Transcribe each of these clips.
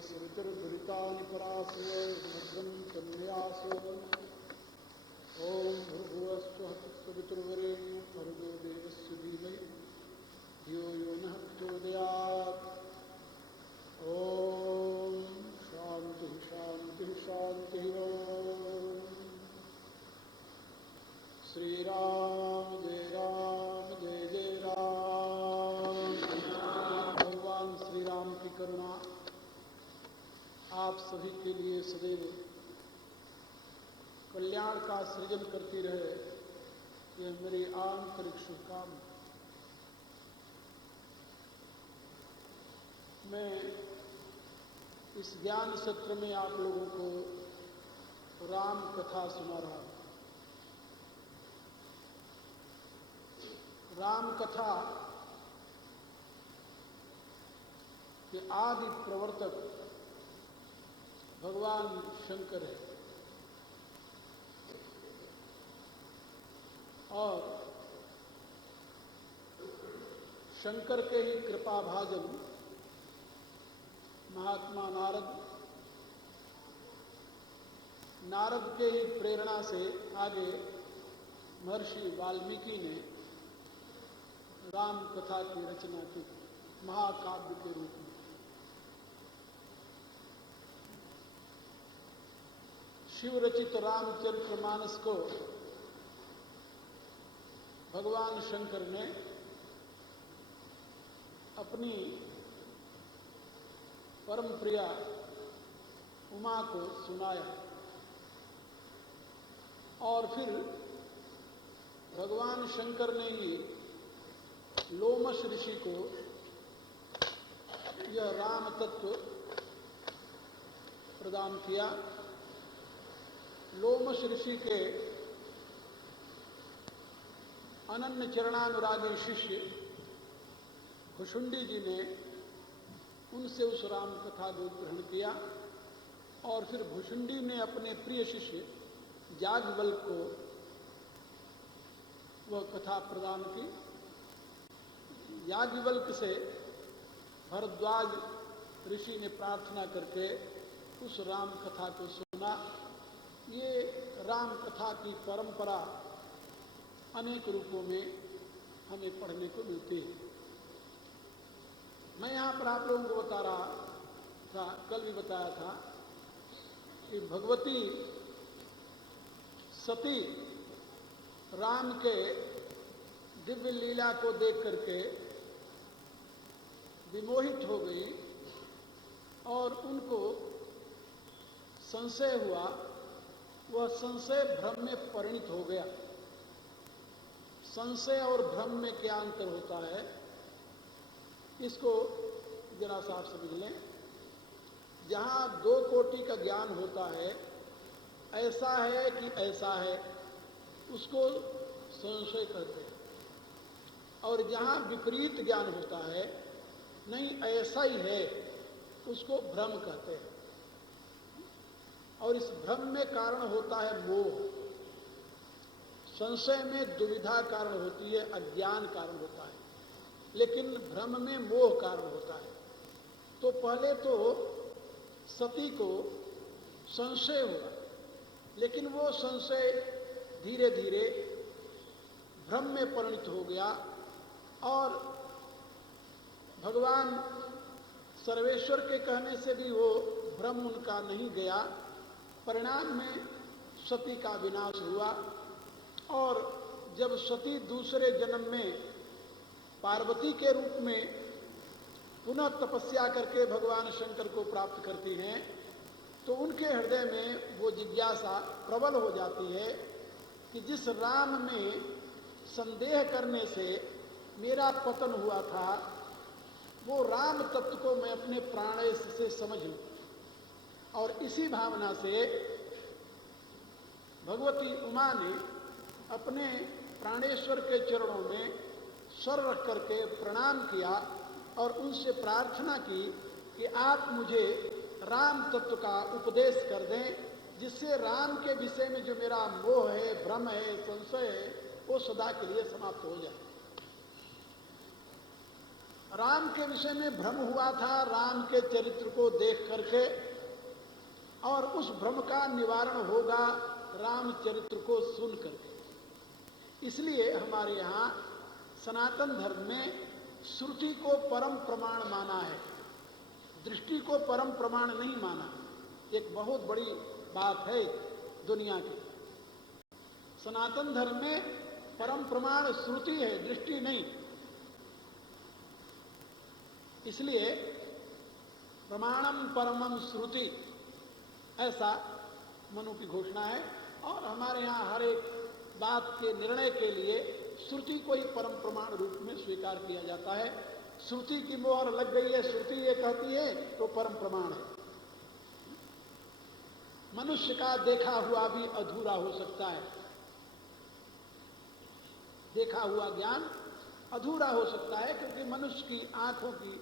सवितुर्दुरितानि परासो भद्रं कन्यासो ॐ भूर्भुवस्वः तत्सवितुर्वरेण्यं भर्गो देवस्य धीमहि धियो यो नः प्रचोदयात्। ॐ शान्तिः शान्तिः शान्तिः। ॐ श्रीराम जय जय राम। भगवान श्री राम की करुणा आप सभी के लिए सदैव कल्याण का सृजन करती रहे, यह मेरी आंतरिक शुभकामना। मैं इस ज्ञान सत्र में आप लोगों को राम कथा सुना रहा हूं। राम कथा के आदि प्रवर्तक भगवान शंकर है और शंकर के ही कृपा भाजन महात्मा नारद के ही प्रेरणा से आगे महर्षि वाल्मीकि ने राम कथा की रचना की महाकाव्य के रूप में। शिव रचित रामचरितमानस को भगवान शंकर ने अपनी परम प्रिया उमा को सुनाया और फिर भगवान शंकर ने ही लोमश ऋषि को यह राम तत्व प्रदान किया। लोमश ऋषि के अनन्य चरणानुरागी शिष्य भुषुंडी जी ने उनसे उस राम कथा को ग्रहण किया और फिर भुषुंडी ने अपने प्रिय शिष्य याज्ञवल्क्य को वह कथा प्रदान की। याज्ञवल्क्य से भरद्वाज ऋषि ने प्रार्थना करके उस राम कथा को सुना। ये राम कथा की परंपरा अनेक रूपों में हमें पढ़ने को मिलती है। मैं यहाँ पर आप लोगों को बता रहा था, कल भी बताया था कि भगवती सती राम के दिव्य लीला को देख करके विमोहित हो गई और उनको संशय हुआ। वह संशय भ्रम में परिणित हो गया। संशय और भ्रम में क्या अंतर होता है, इसको जरा सा आप समझ लें। जहाँ दो कोटि का ज्ञान होता है, ऐसा है कि ऐसा है, उसको संशय कहते हैं। और जहाँ विपरीत ज्ञान होता है, नहीं ऐसा ही है, उसको भ्रम कहते हैं। और इस भ्रम में कारण होता है मोह। संशय में दुविधा कारण होती है, अज्ञान कारण होता है, लेकिन भ्रम में मोह कारण होता है। तो पहले तो सती को संशय हुआ, लेकिन वो संशय धीरे धीरे भ्रम में परिणित हो गया और भगवान सर्वेश्वर के कहने से भी वो भ्रम उनका नहीं गया। परिणाम में सती का विनाश हुआ और जब सती दूसरे जन्म में पार्वती के रूप में पुनः तपस्या करके भगवान शंकर को प्राप्त करती हैं, तो उनके हृदय में वो जिज्ञासा प्रबल हो जाती है कि जिस राम में संदेह करने से मेरा पतन हुआ था, वो राम तत्व को मैं अपने प्राणेश से समझ लूं। और इसी भावना से भगवती उमा ने अपने प्राणेश्वर के चरणों में सर रख करके प्रणाम किया और उनसे प्रार्थना की कि आप मुझे राम तत्व का उपदेश कर दें, जिससे राम के विषय में जो मेरा मोह है, भ्रम है, संशय है, वो सदा के लिए समाप्त हो जाए। राम के विषय में भ्रम हुआ था राम के चरित्र को देख करके, और उस भ्रम का निवारण होगा राम चरित्र को सुन करके। इसलिए हमारे यहाँ सनातन धर्म में श्रुति को परम प्रमाण माना है, दृष्टि को परम प्रमाण नहीं माना। एक बहुत बड़ी बात है दुनिया की। सनातन धर्म में परम प्रमाण श्रुति है, दृष्टि नहीं। इसलिए प्रमाणम परमम श्रुति, ऐसा मनु की घोषणा है। और हमारे यहाँ हर एक बात के निर्णय के लिए श्रुति को ही परम प्रमाण रूप में स्वीकार किया जाता है। श्रुति की मोहर लग गई है, श्रुति ये कहती है तो परम प्रमाण है। मनुष्य का देखा हुआ भी अधूरा हो सकता है, देखा हुआ ज्ञान अधूरा हो सकता है, क्योंकि मनुष्य की आंखों की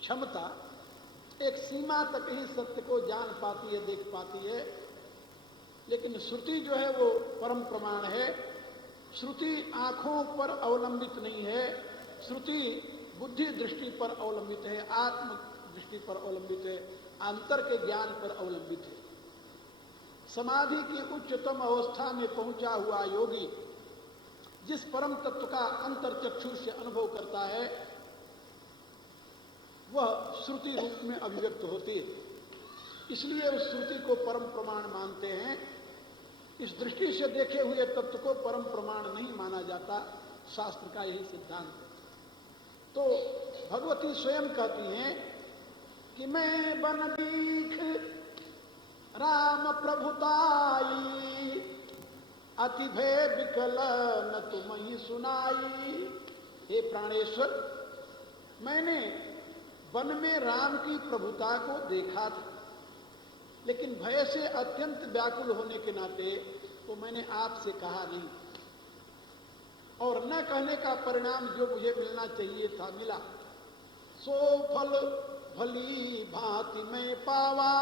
क्षमता एक सीमा तक ही सत्य को जान पाती है, देख पाती है। लेकिन श्रुति जो है वो परम प्रमाण है। श्रुति आंखों पर अवलंबित नहीं है, श्रुति बुद्धि दृष्टि पर अवलंबित है, आत्म दृष्टि पर अवलंबित है, अंतर के ज्ञान पर अवलंबित है। समाधि की उच्चतम अवस्था में पहुंचा हुआ योगी जिस परम तत्व का अंतर चक्षु से अनुभव करता है वह श्रुति रूप में अभिव्यक्त होती है। इसलिए उस श्रुति को परम प्रमाण मानते हैं। इस दृष्टि से देखे हुए तत्व को परम प्रमाण नहीं माना जाता, शास्त्र का यही सिद्धांत है। तो भगवती स्वयं कहती हैं कि मैं बन दीख राम प्रभुताई, अति भय विकल न तुम ही सुनाई। हे प्राणेश्वर, मैंने वन में राम की प्रभुता को देखा था, लेकिन भय से अत्यंत व्याकुल होने के नाते तो मैंने आपसे कहा नहीं, और न कहने का परिणाम जो मुझे मिलना चाहिए था मिला। सो फल भली भांति में पावा,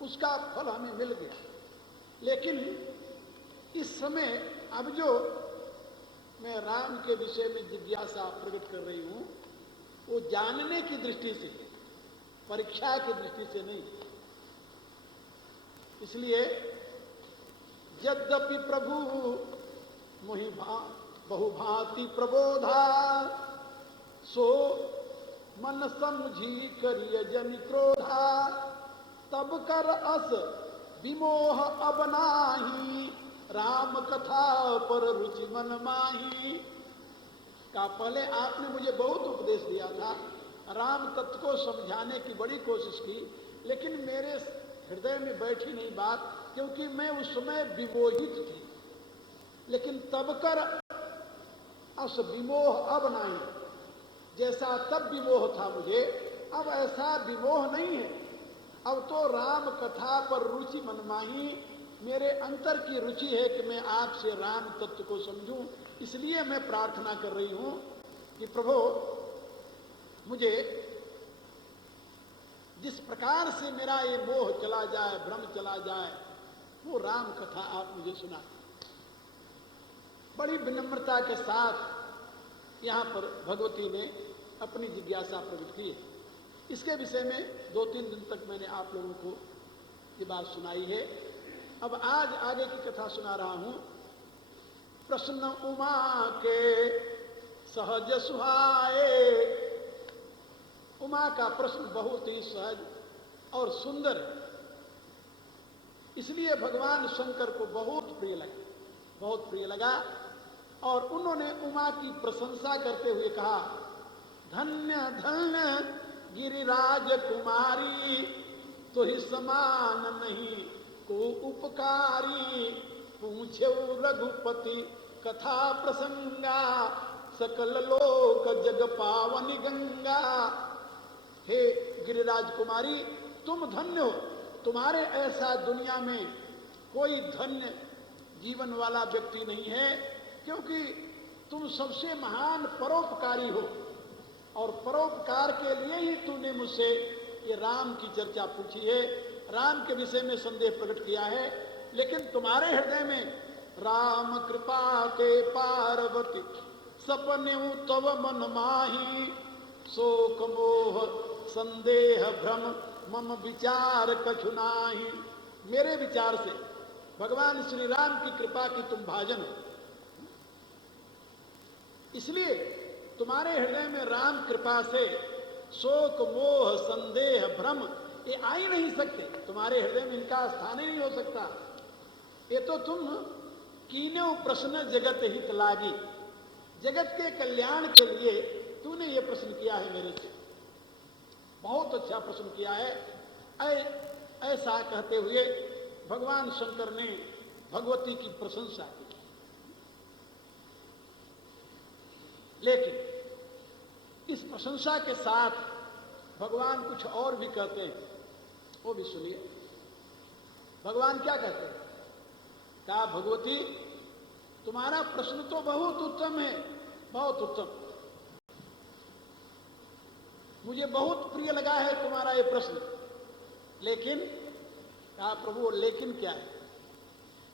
उसका फल हमें मिल गया। लेकिन इस समय अब जो मैं राम के विषय में जिज्ञासा प्रकट कर रही हूं वो जानने की दृष्टि से, परीक्षा की दृष्टि से नहीं। इसलिए यद्यपि प्रभु मोहि बहुभांति प्रबोधा, सो मन समझी करिय जन क्रोधा, तब कर अस विमोह अब नाही, राम कथा पर रुचि मन माही। का पहले आपने मुझे बहुत उपदेश दिया था, राम तत्व को समझाने की बड़ी कोशिश की, लेकिन मेरे हृदय में बैठी नहीं बात, क्योंकि मैं उस समय विमोहित थी। लेकिन तब कर अस विमोह अब नहीं, जैसा तब विमोह था मुझे, अब ऐसा विमोह नहीं है। अब तो राम कथा पर रुचि मनमाही, मेरे अंतर की रुचि है कि मैं आपसे राम तत्व को समझूं। इसलिए मैं प्रार्थना कर रही हूं कि प्रभु मुझे जिस प्रकार से मेरा ये मोह चला जाए, भ्रम चला जाए, वो राम कथा आप मुझे सुना। बड़ी विनम्रता के साथ यहाँ पर भगवती ने अपनी जिज्ञासा प्रकट की है। इसके विषय में 2-3 दिन तक मैंने आप लोगों को ये बात सुनाई है। अब आज आगे की कथा सुना रहा हूं। प्रश्न उमा के सहज सुहाए। उमा का प्रश्न बहुत ही सहज और सुंदर है, इसलिए भगवान शंकर को बहुत प्रिय लगा, बहुत प्रिय लगा। और उन्होंने उमा की प्रशंसा करते हुए कहा, धन्य धन्य गिरिराज कुमारी, तो ही समान नहीं को उपकारी। पूछे रघुपति कथा प्रसंगा, सकल लोक जग पावनी गंगा। हे गिरिराज कुमारी, तुम धन्य हो, तुम्हारे ऐसा दुनिया में कोई धन्य जीवन वाला व्यक्ति नहीं है, क्योंकि तुम सबसे महान परोपकारी हो, और परोपकार के लिए ही तूने मुझसे ये राम की चर्चा पूछी है, राम के विषय में संदेह प्रकट किया है। लेकिन तुम्हारे हृदय में राम कृपा के पार्वती सपने तव मन माही, शोक मोह संदेह भ्रम मम विचार कछु नाही। मेरे विचार से भगवान श्री राम की कृपा की तुम भाजन हो, इसलिए तुम्हारे हृदय में राम कृपा से शोक मोह संदेह भ्रम ये आ ही नहीं सकते। तुम्हारे हृदय में इनका स्थान ही नहीं हो सकता। ये तो तुम कीन्यो प्रश्न जगत हित लागी, जगत के कल्याण के लिए तूने ये प्रश्न किया है मेरे से। बहुत अच्छा प्रश्न किया है। ऐसा कहते हुए भगवान शंकर ने भगवती की प्रशंसा की। लेकिन इस प्रशंसा के साथ भगवान कुछ और भी कहते हैं, वो भी सुनिए। भगवान क्या कहते हैं? कहा, भगवती तुम्हारा प्रश्न तो बहुत उत्तम है, बहुत उत्तम, मुझे बहुत प्रिय लगा है तुम्हारा ये प्रश्न। लेकिन कहा, प्रभु लेकिन क्या है?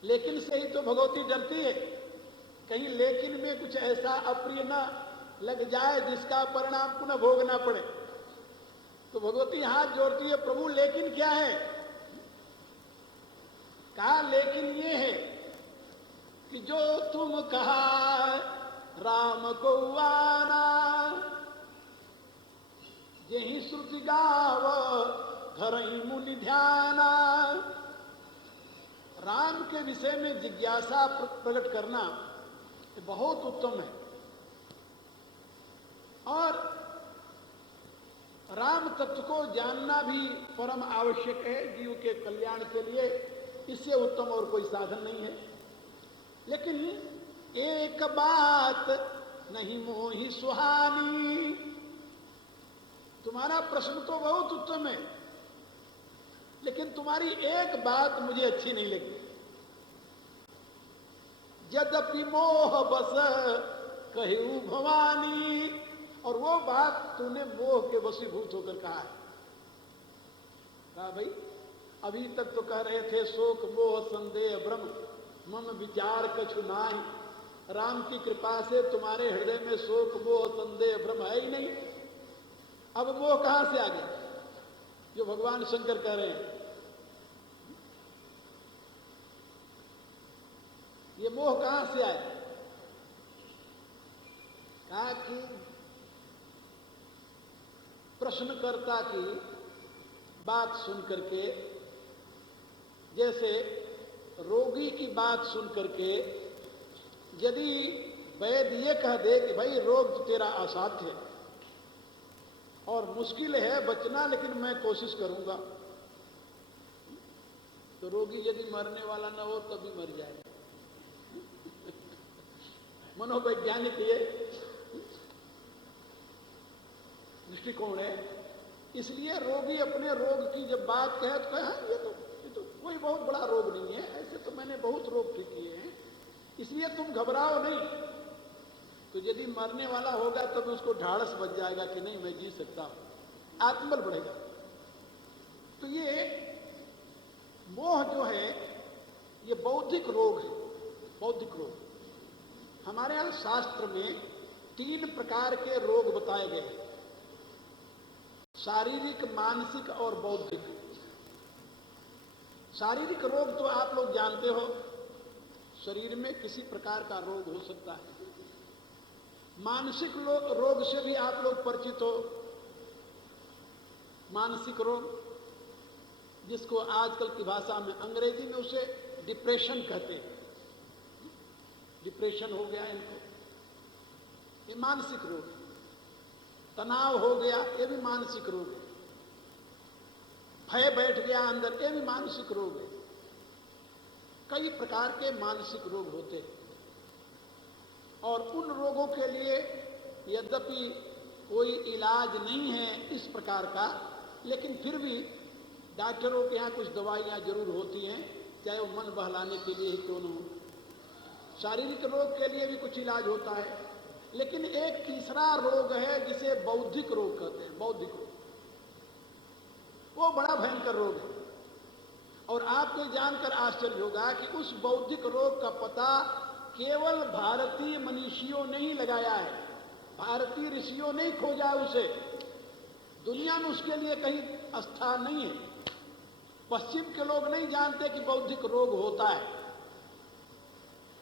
लेकिन से ही तो भगवती डरती है, कहीं लेकिन में कुछ ऐसा अप्रिय ना लग जाए जिसका परिणाम पुनः भोगना पड़े। तो भगवती हाथ जोड़ती है, प्रभु लेकिन क्या है? कहा, लेकिन ये है कि जो तुम कहा राम को आना, यही श्रुति गाव घर मुनि ध्याना। राम के विषय में जिज्ञासा प्रकट करना ये बहुत उत्तम है, और राम तत्व को जानना भी परम आवश्यक है जीव के कल्याण के लिए। इससे उत्तम और कोई साधन नहीं है। लेकिन एक बात नहीं मोहि सुहानी, तुम्हारा प्रश्न तो बहुत उत्तम है, लेकिन तुम्हारी एक बात मुझे अच्छी नहीं लगी। यद्यपि मोह बस कहू भवानी, और वो बात तूने मोह के वशीभूत होकर कहा है। कहा, भाई अभी तक तो कह रहे थे शोक मोह संदेह भ्रम मम विचार कछु नाही। राम की कृपा से तुम्हारे हृदय में शोक मोह संदेह भ्रम है ही नहीं। अब मोह कहां से आ गया जो भगवान शंकर कह रहे हैं? ये मोह कहां से आया? कहा कि प्रश्नकर्ता की बात सुन करके, जैसे रोगी की बात सुन करके यदि वैद्य ये कह दे कि भाई रोग तो तेरा असाध्य है और मुश्किल है बचना, लेकिन मैं कोशिश करूंगा, तो रोगी यदि मरने वाला ना हो तभी मर जाएगा। मनोवैज्ञानिक ये दृष्टिकोण है। इसलिए रोगी अपने रोग की जब बात कहे तो कहे, हाँ ये तो कोई बहुत बड़ा रोग नहीं है, ऐसे तो मैंने बहुत रोग ठीक किए हैं, इसलिए तुम घबराओ नहीं। तो यदि मरने वाला होगा तब उसको ढाढ़स बच जाएगा कि नहीं मैं जी सकता हूं, आत्मबल बढ़ेगा। तो ये मोह जो है ये बौद्धिक रोग है, बौद्धिक रोग। हमारे यहां शास्त्र में 3 प्रकार के रोग बताए गए हैं, शारीरिक, मानसिक और बौद्धिक। शारीरिक रोग तो आप लोग जानते हो, शरीर में किसी प्रकार का रोग हो सकता है। मानसिक रोग से भी आप लोग परिचित हो। मानसिक रोग जिसको आजकल की भाषा में, अंग्रेजी में उसे डिप्रेशन कहते हैं। डिप्रेशन हो गया इनको, ये मानसिक रोग है। तनाव हो गया, ये भी मानसिक रोग है। भय बैठ गया अंदर, ये भी मानसिक रोग है। कई प्रकार के मानसिक रोग होते हैं, और उन रोगों के लिए यद्यपि कोई इलाज नहीं है इस प्रकार का, लेकिन फिर भी डॉक्टरों के यहाँ कुछ दवाइयाँ जरूर होती हैं, चाहे वो मन बहलाने के लिए ही क्यों न हो। शारीरिक रोग के लिए भी कुछ इलाज होता है। लेकिन एक तीसरा रोग है जिसे बौद्धिक रोग कहते हैं। बौद्धिक रोग वो बड़ा भयंकर रोग है, और आपको जानकर आश्चर्य होगा कि उस बौद्धिक रोग का पता केवल भारतीय मनीषियों ने ही लगाया है, भारतीय ऋषियों ने ही खोजा है उसे। दुनिया में उसके लिए कहीं स्थान नहीं है। पश्चिम के लोग नहीं जानते कि बौद्धिक रोग होता है,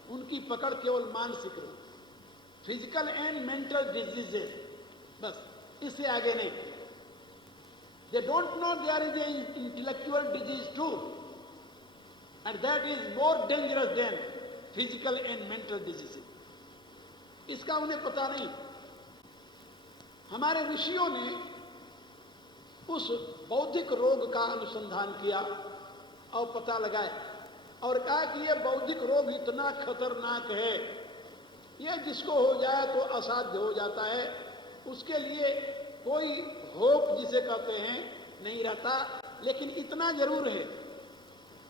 उनकी पकड़ केवल मानसिक रोग, फिजिकल एंड मेंटल डिजीजेस, बस, इससे आगे नहीं। They don't know there is a intellectual disease too, and that is more dangerous than physical and mental diseases. इसका उन्हें पता नहीं। हमारे ऋषियों ने उस बौद्धिक रोग का अनुसंधान किया और पता लगाया और कहा कि यह बौद्धिक रोग इतना खतरनाक है, यह जिसको हो जाए तो असाध्य हो जाता है, उसके लिए कोई होप जिसे कहते हैं नहीं रहता। लेकिन इतना जरूर है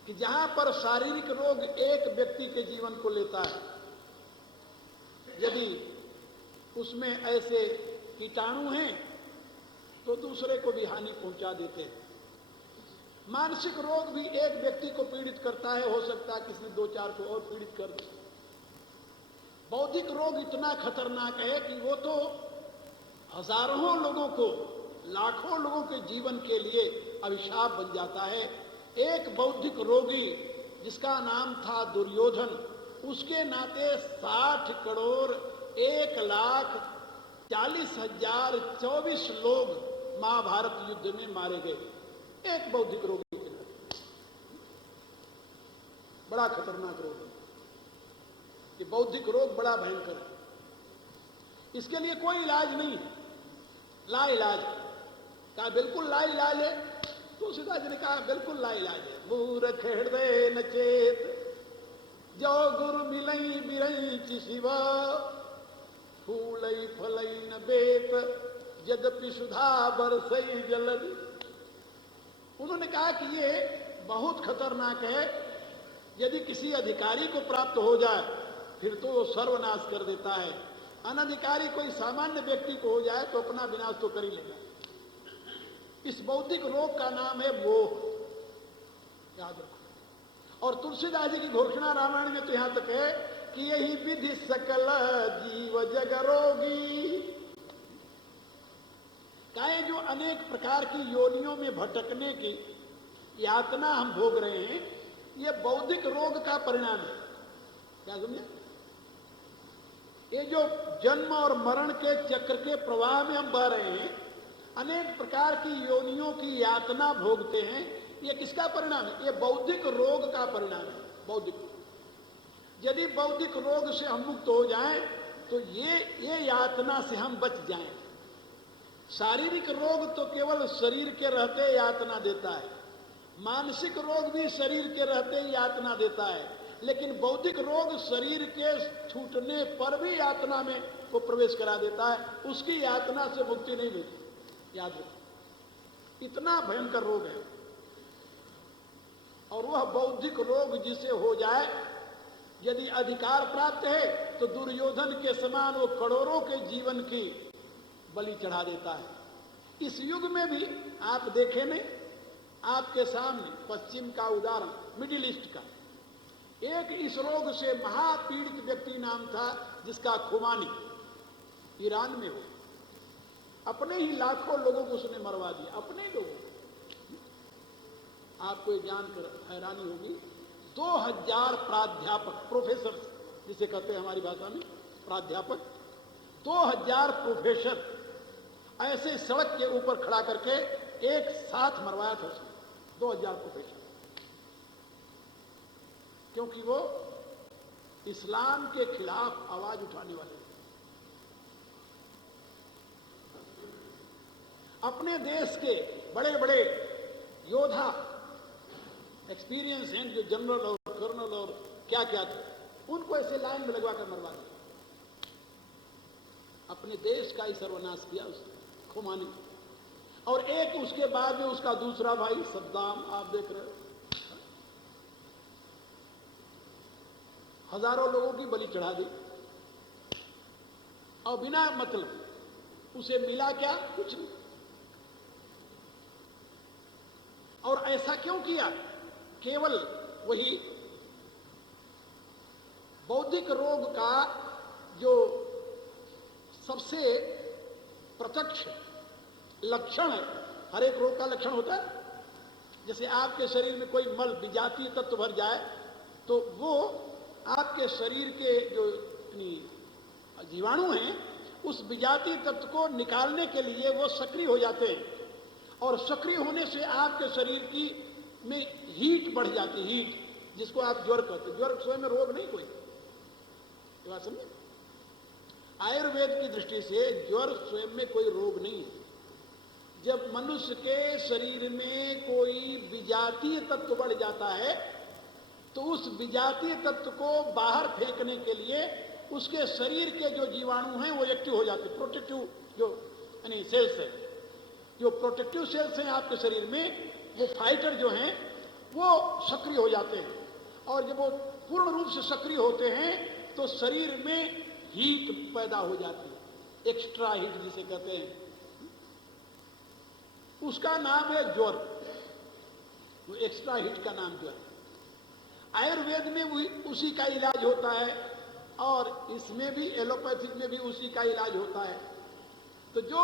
कि जहां पर शारीरिक रोग एक व्यक्ति के जीवन को लेता है, यदि उसमें ऐसे कीटाणु हैं तो दूसरे को भी हानि पहुंचा देते हैं। मानसिक रोग भी एक व्यक्ति को पीड़ित करता है, हो सकता है किसी 2-4 को और पीड़ित कर दे। बौद्धिक रोग इतना खतरनाक है कि वो तो हजारों लोगों को, लाखों लोगों के जीवन के लिए अभिशाप बन जाता है। एक बौद्धिक रोगी जिसका नाम था दुर्योधन, उसके नाते 60 करोड़ 1,40,024 लोग महाभारत युद्ध में मारे गए, एक बौद्धिक रोगी के नाते। बड़ा खतरनाक रोग है कि बौद्धिक रोग बड़ा भयंकर है। इसके लिए कोई इलाज नहीं है, ला इलाज। कहा बिल्कुल ला इलाज है, तो सीधा जी ने कहा बिल्कुल ला इलाज है। मूर्ख हृदय न चेत, जो गुरु मिलई बिरई शिवा, फूलई फलई न बेत, यद्यपि सुधा बरसई जलन। उन्होंने कहा कि ये बहुत खतरनाक है, यदि किसी अधिकारी को प्राप्त हो जाए फिर तो वो सर्वनाश कर देता है। अनधिकारी कोई सामान्य व्यक्ति को हो जाए तो अपना विनाश तो कर ही लेगा। इस बौद्धिक रोग का नाम है मोह, याद रखो। और तुलसीदास जी की घोषणा रामायण में तो यहां तक है कि यही विधि सकल जीव जग रोगी। काहे जो अनेक प्रकार की योनियों में भटकने की यातना हम भोग रहे हैं, ये बौद्धिक रोग का परिणाम है। क्या समझे? ये जो जन्म और मरण के चक्र के प्रवाह में हम बह रहे हैं, अनेक प्रकार की योनियों की यातना भोगते हैं, ये किसका परिणाम है? ये बौद्धिक रोग का परिणाम है। बौद्धिक, यदि बौद्धिक रोग से हम मुक्त हो जाएं तो ये यातना से हम बच जाएं। शारीरिक रोग तो केवल शरीर के रहते यातना देता है, मानसिक रोग भी शरीर के रहते यातना देता है, लेकिन बौद्धिक रोग शरीर के छूटने पर भी यातना में वो प्रवेश करा देता है, उसकी यातना से मुक्ति नहीं मिलती। याद रखो, इतना भयंकर रोग है। और वह बौद्धिक रोग जिसे हो जाए, यदि अधिकार प्राप्त है तो दुर्योधन के समान वो करोड़ों के जीवन की बलि चढ़ा देता है। इस युग में भी आप देखें नहीं, आपके सामने पश्चिम का उदाहरण, मिडिल ईस्ट का, एक इस रोग से महापीड़ित व्यक्ति नाम था जिसका खुमानी, ईरान में हो, अपने ही लाखों लोगों को उसने मरवा दिया, अपने लोगों को। आपको ये जानकर हैरानी होगी, 2000 प्राध्यापक, प्रोफेसर जिसे कहते हैं हमारी भाषा में प्राध्यापक, 2000 प्रोफेसर ऐसे सड़क के ऊपर खड़ा करके एक साथ मरवाया था उसने, 2000 प्रोफेसर, क्योंकि वो इस्लाम के खिलाफ आवाज उठाने वाले थे। अपने देश के बड़े बड़े योद्धा, एक्सपीरियंस हैं, जो जनरल और कर्नल और क्या क्या थे, उनको ऐसे लाइन में लगवा कर मरवा दिया। अपने देश का ही सर्वनाश किया उसने, खुमानी। और एक उसके बाद में उसका दूसरा भाई सद्दाम, आप देख रहे हो, हजारों लोगों की बलि चढ़ा दी और बिना मतलब उसे मिला क्या? कुछ नहीं। और ऐसा क्यों किया? केवल वही बौद्धिक रोग का जो सबसे प्रत्यक्ष लक्षण है, हर एक रोग का लक्षण होता है। जैसे आपके शरीर में कोई मल विजातीय तत्व भर जाए तो वो आपके शरीर के जो जीवाणु हैं उस विजातीय तत्व को निकालने के लिए वो सक्रिय हो जाते हैं, और सक्रिय होने से आपके शरीर की में हीट बढ़ जाती, हीट, जिसको आप ज्वर कहते हैं। ज्वर स्वयं में रोग नहीं कोई, ये बात समझे। आयुर्वेद की दृष्टि से ज्वर स्वयं में कोई रोग नहीं है। जब मनुष्य के शरीर में कोई विजातीय तत्व बढ़ जाता है तो उस विजातीय तत्व को बाहर फेंकने के लिए उसके शरीर के जो जीवाणु हैं वो एक्टिव हो जाते हैं। प्रोटेक्टिव जो यानी सेल्स है, जो प्रोटेक्टिव सेल्स हैं आपके शरीर में, वो फाइटर जो हैं वो सक्रिय हो जाते हैं, और जब वो पूर्ण रूप से सक्रिय होते हैं तो शरीर में हीट पैदा हो जाती है, एक्स्ट्रा हीट जिसे कहते हैं, उसका नाम है ज्वर। वो एक्स्ट्रा हीट का नाम ज्वर। आयुर्वेद में उसी का इलाज होता है, और इसमें भी एलोपैथिक में भी उसी का इलाज होता है। तो जो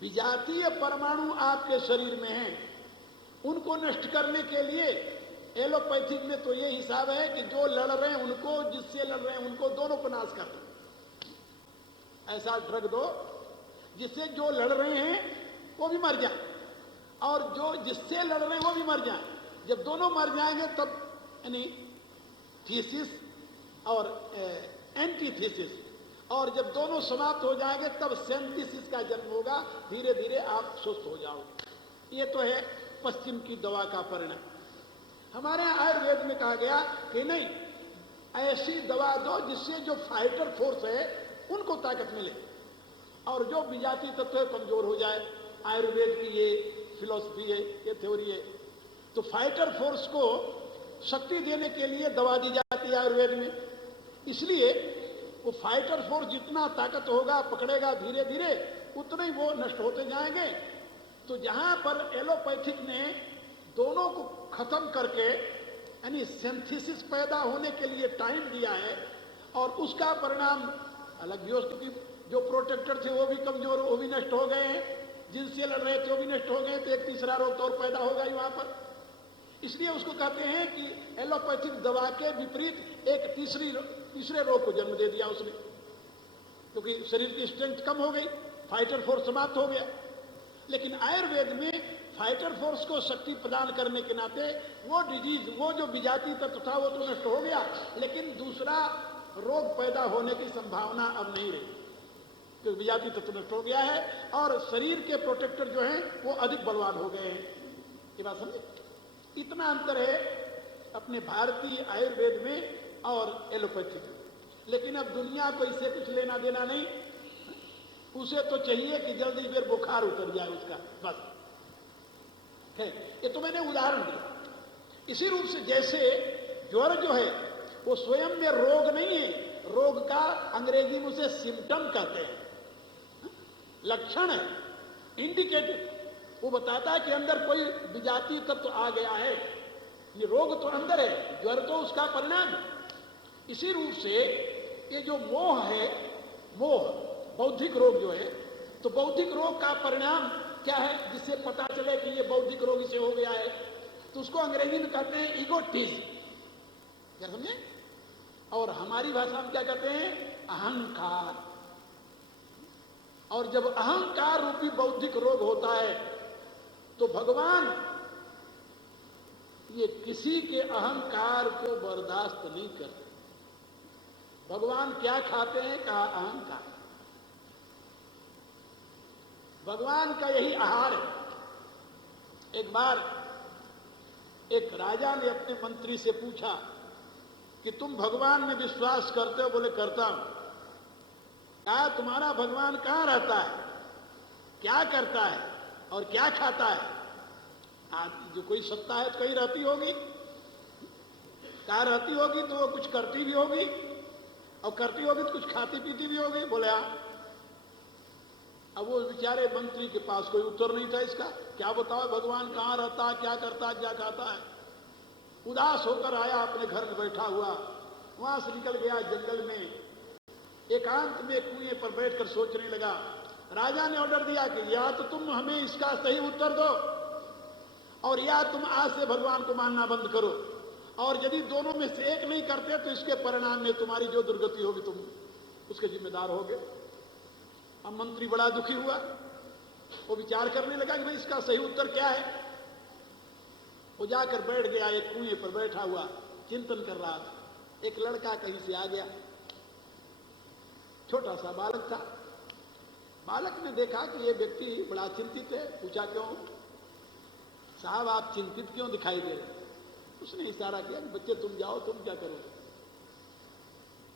विजातीय परमाणु आपके शरीर में हैं उनको नष्ट करने के लिए एलोपैथिक में तो ये हिसाब है कि जो लड़ रहे हैं उनको, जिससे लड़ रहे हैं उनको, दोनों को नाश कर दो। ऐसा ड्रग दो जिससे जो लड़ रहे हैं वो भी मर जाए और जो जिससे लड़ रहे हैं वो भी मर जाए। जब दोनों मर जाएंगे तब यानी थीसिस और एंटीथीसिस, और जब दोनों समाप्त हो जाएंगे तब सिंथेसिस का जन्म होगा। धीरे धीरे आप स्वस्थ हो जाओगे। ये तो है पश्चिम की दवा का परिणाम। हमारे यहाँ आयुर्वेद में कहा गया कि नहीं, ऐसी दवा दो जिससे जो फाइटर फोर्स है उनको ताकत मिले और जो विजातीय तत्व है कमजोर हो जाए। आयुर्वेद की ये फिलॉसफी है, ये थ्योरी है। तो फाइटर फोर्स को शक्ति देने के लिए दवा दी जाती है आयुर्वेद में। इसलिए वो फाइटर फोर्स जितना ताकत होगा, पकड़ेगा धीरे धीरे, उतने ही वो नष्ट होते जाएंगे। तो जहां पर एलोपैथिक ने दोनों को खत्म करके यानी सिंथेसिस पैदा होने के लिए टाइम दिया है, और उसका परिणाम अलग भी हो, क्योंकि जो प्रोटेक्टर थे वो भी कमजोर, वो भी नष्ट हो गए हैं, जिनसे लड़ रहे थे वो भी नष्ट हो गए, तो एक तीसरा रोग तो और पैदा होगा ही वहां पर। इसलिए उसको कहते हैं कि एलोपैथिक दवा के विपरीत एक तीसरे रोग को जन्म दे दिया उसने, क्योंकि शरीर की स्ट्रेंथ कम हो गई, फाइटर फोर्स समाप्त हो गया। लेकिन आयुर्वेद में फाइटर फोर्स को शक्ति प्रदान करने के नाते वो डिजीज, वो जो विजातीय तत्व था वो तो नष्ट हो गया, लेकिन दूसरा रोग पैदा होने की संभावना अब नहीं रही, क्योंकि विजातीय तत्व नष्ट हो गया है और शरीर के प्रोटेक्टर जो हैं वो अधिक बलवान हो गए हैं। ये बात समझे। इतना अंतर है अपने भारतीय आयुर्वेद में और एलोपैथी में। लेकिन अब दुनिया को इससे कुछ लेना देना नहीं, उसे तो चाहिए कि जल्दी फिर बुखार उतर जाए उसका, बस है। ये तो मैंने उदाहरण दिया। इसी रूप से जैसे ज्वर जो है वो स्वयं में रोग नहीं है, रोग का अंग्रेजी में उसे सिम्टम कहते हैं, लक्षण है, इंडिकेटर। वो बताता है कि अंदर कोई विजातीय तत्व आ गया है। ये रोग तो अंदर है, ज्वर तो उसका परिणाम है। इसी रूप से ये जो मोह है, मोह बौद्धिक रोग जो है, तो बौद्धिक रोग का परिणाम क्या है जिससे पता चले कि ये बौद्धिक रोग से हो गया है, तो उसको अंग्रेजी में कहते हैं ईगोटिज्म। क्या समझे। और हमारी भाषा में क्या कहते हैं, अहंकार। और जब अहंकार रूपी बौद्धिक रोग होता है तो भगवान ये किसी के अहंकार को बर्दाश्त नहीं करते। भगवान क्या खाते हैं, कहा अहंकार। भगवान का यही आहार है। एक बार एक राजा ने अपने मंत्री से पूछा कि तुम भगवान में विश्वास करते हो? बोले करता हूं। क्या तुम्हारा भगवान कहां रहता है, क्या करता है और क्या खाता है? जो कोई सत्ता है तो कहीं रहती होगी, कहां रहती होगी तो वो कुछ करती भी होगी, और करती होगी तो कुछ खाती पीती भी होगी। बोले हाँ। अब वो बेचारे मंत्री के पास कोई उत्तर नहीं था इसका, क्या बताओ भगवान कहाँ रहता है, क्या करता है, क्या खाता है। उदास होकर आया, अपने घर में बैठा हुआ, वहां से निकल गया जंगल में, एकांत में कुएं पर बैठकर सोचने लगा। राजा ने ऑर्डर दिया कि या तो तुम हमें इसका सही उत्तर दो और या तुम आज से भगवान को मानना बंद करो, और यदि दोनों में से एक नहीं करते तो इसके परिणाम में तुम्हारी जो दुर्गति होगी तुम उसके जिम्मेदार होगे। अब मंत्री बड़ा दुखी हुआ, वो विचार करने लगा कि भाई इसका सही उत्तर क्या है। वो जाकर बैठ गया, एक कुएं पर बैठा हुआ चिंतन कर रहा था। एक लड़का कहीं से आ गया, छोटा सा बालक था। बालक ने देखा कि ये व्यक्ति बड़ा चिंतित है, पूछा क्यों साहब आप चिंतित क्यों दिखाई दे रहे? उसने इशारा किया कि बच्चे तुम जाओ, तुम क्या करोगे?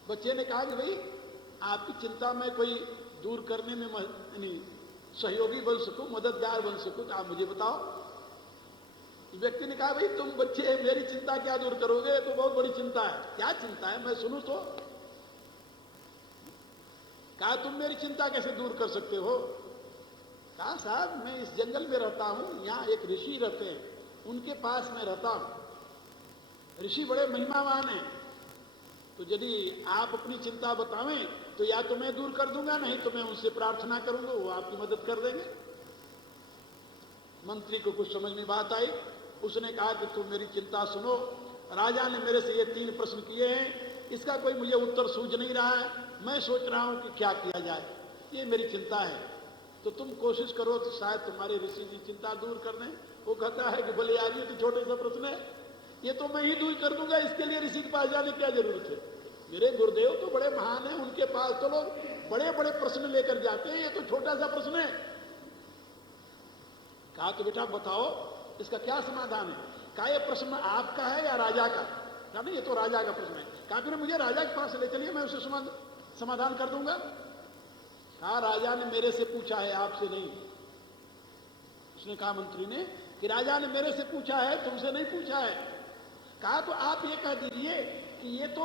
बच्चे ने कहा कि भाई आपकी चिंता में कोई दूर करने में यानी सहयोगी बन सकूं, मददगार बन सकूं, तो आप मुझे बताओ। व्यक्ति ने कहा भाई तुम बच्चे मेरी चिंता क्या दूर करोगे, तो बहुत बड़ी चिंता है। क्या चिंता है, मैं सुनूं तो। कहा तुम मेरी चिंता कैसे दूर कर सकते हो? कहा साहब मैं इस जंगल में रहता हूं, यहाँ एक ऋषि रहते हैं, उनके पास मैं रहता हूं। ऋषि बड़े महिमावान हैं, तो यदि आप अपनी चिंता बतावें तो या तो मैं दूर कर दूंगा, नहीं तो मैं उनसे प्रार्थना करूंगा, वो आपकी मदद कर देंगे। मंत्री को कुछ समझ में बात आई। उसने कहा कि तुम मेरी चिंता सुनो, राजा ने मेरे से ये 3 प्रश्न किए हैं, इसका कोई मुझे उत्तर सूझ नहीं रहा है, मैं सोच रहा हूं कि क्या किया जाए, ये मेरी चिंता है, तो तुम कोशिश करो तो शायद तुम्हारे ऋषि की चिंता दूर कर दें। वो कहता है कि बोले यार ये तो छोटे सा प्रश्न है, ये तो मैं ही दूर कर दूंगा, इसके लिए ऋषि के पास जाने की क्या जरूरत है? मेरे गुरुदेव तो बड़े महान हैं, उनके पास तो लोग बड़े बड़े प्रश्न लेकर जाते हैं, ये तो छोटा सा प्रश्न है। कहा तो बेटा बताओ इसका क्या समाधान है? कहा ये प्रश्न आपका है या राजा का? कहा नहीं ये तो राजा का प्रश्न है। कहा फिर मुझे राजा के पास ले चलिए, मैं उसे समाधान कर दूंगा। कहा राजा ने मेरे से पूछा है, आपसे नहीं। उसने कहा मंत्री ने कि राजा ने मेरे से पूछा है, तुमसे नहीं पूछा है। कहा तो आप ये कह दीजिए कि ये तो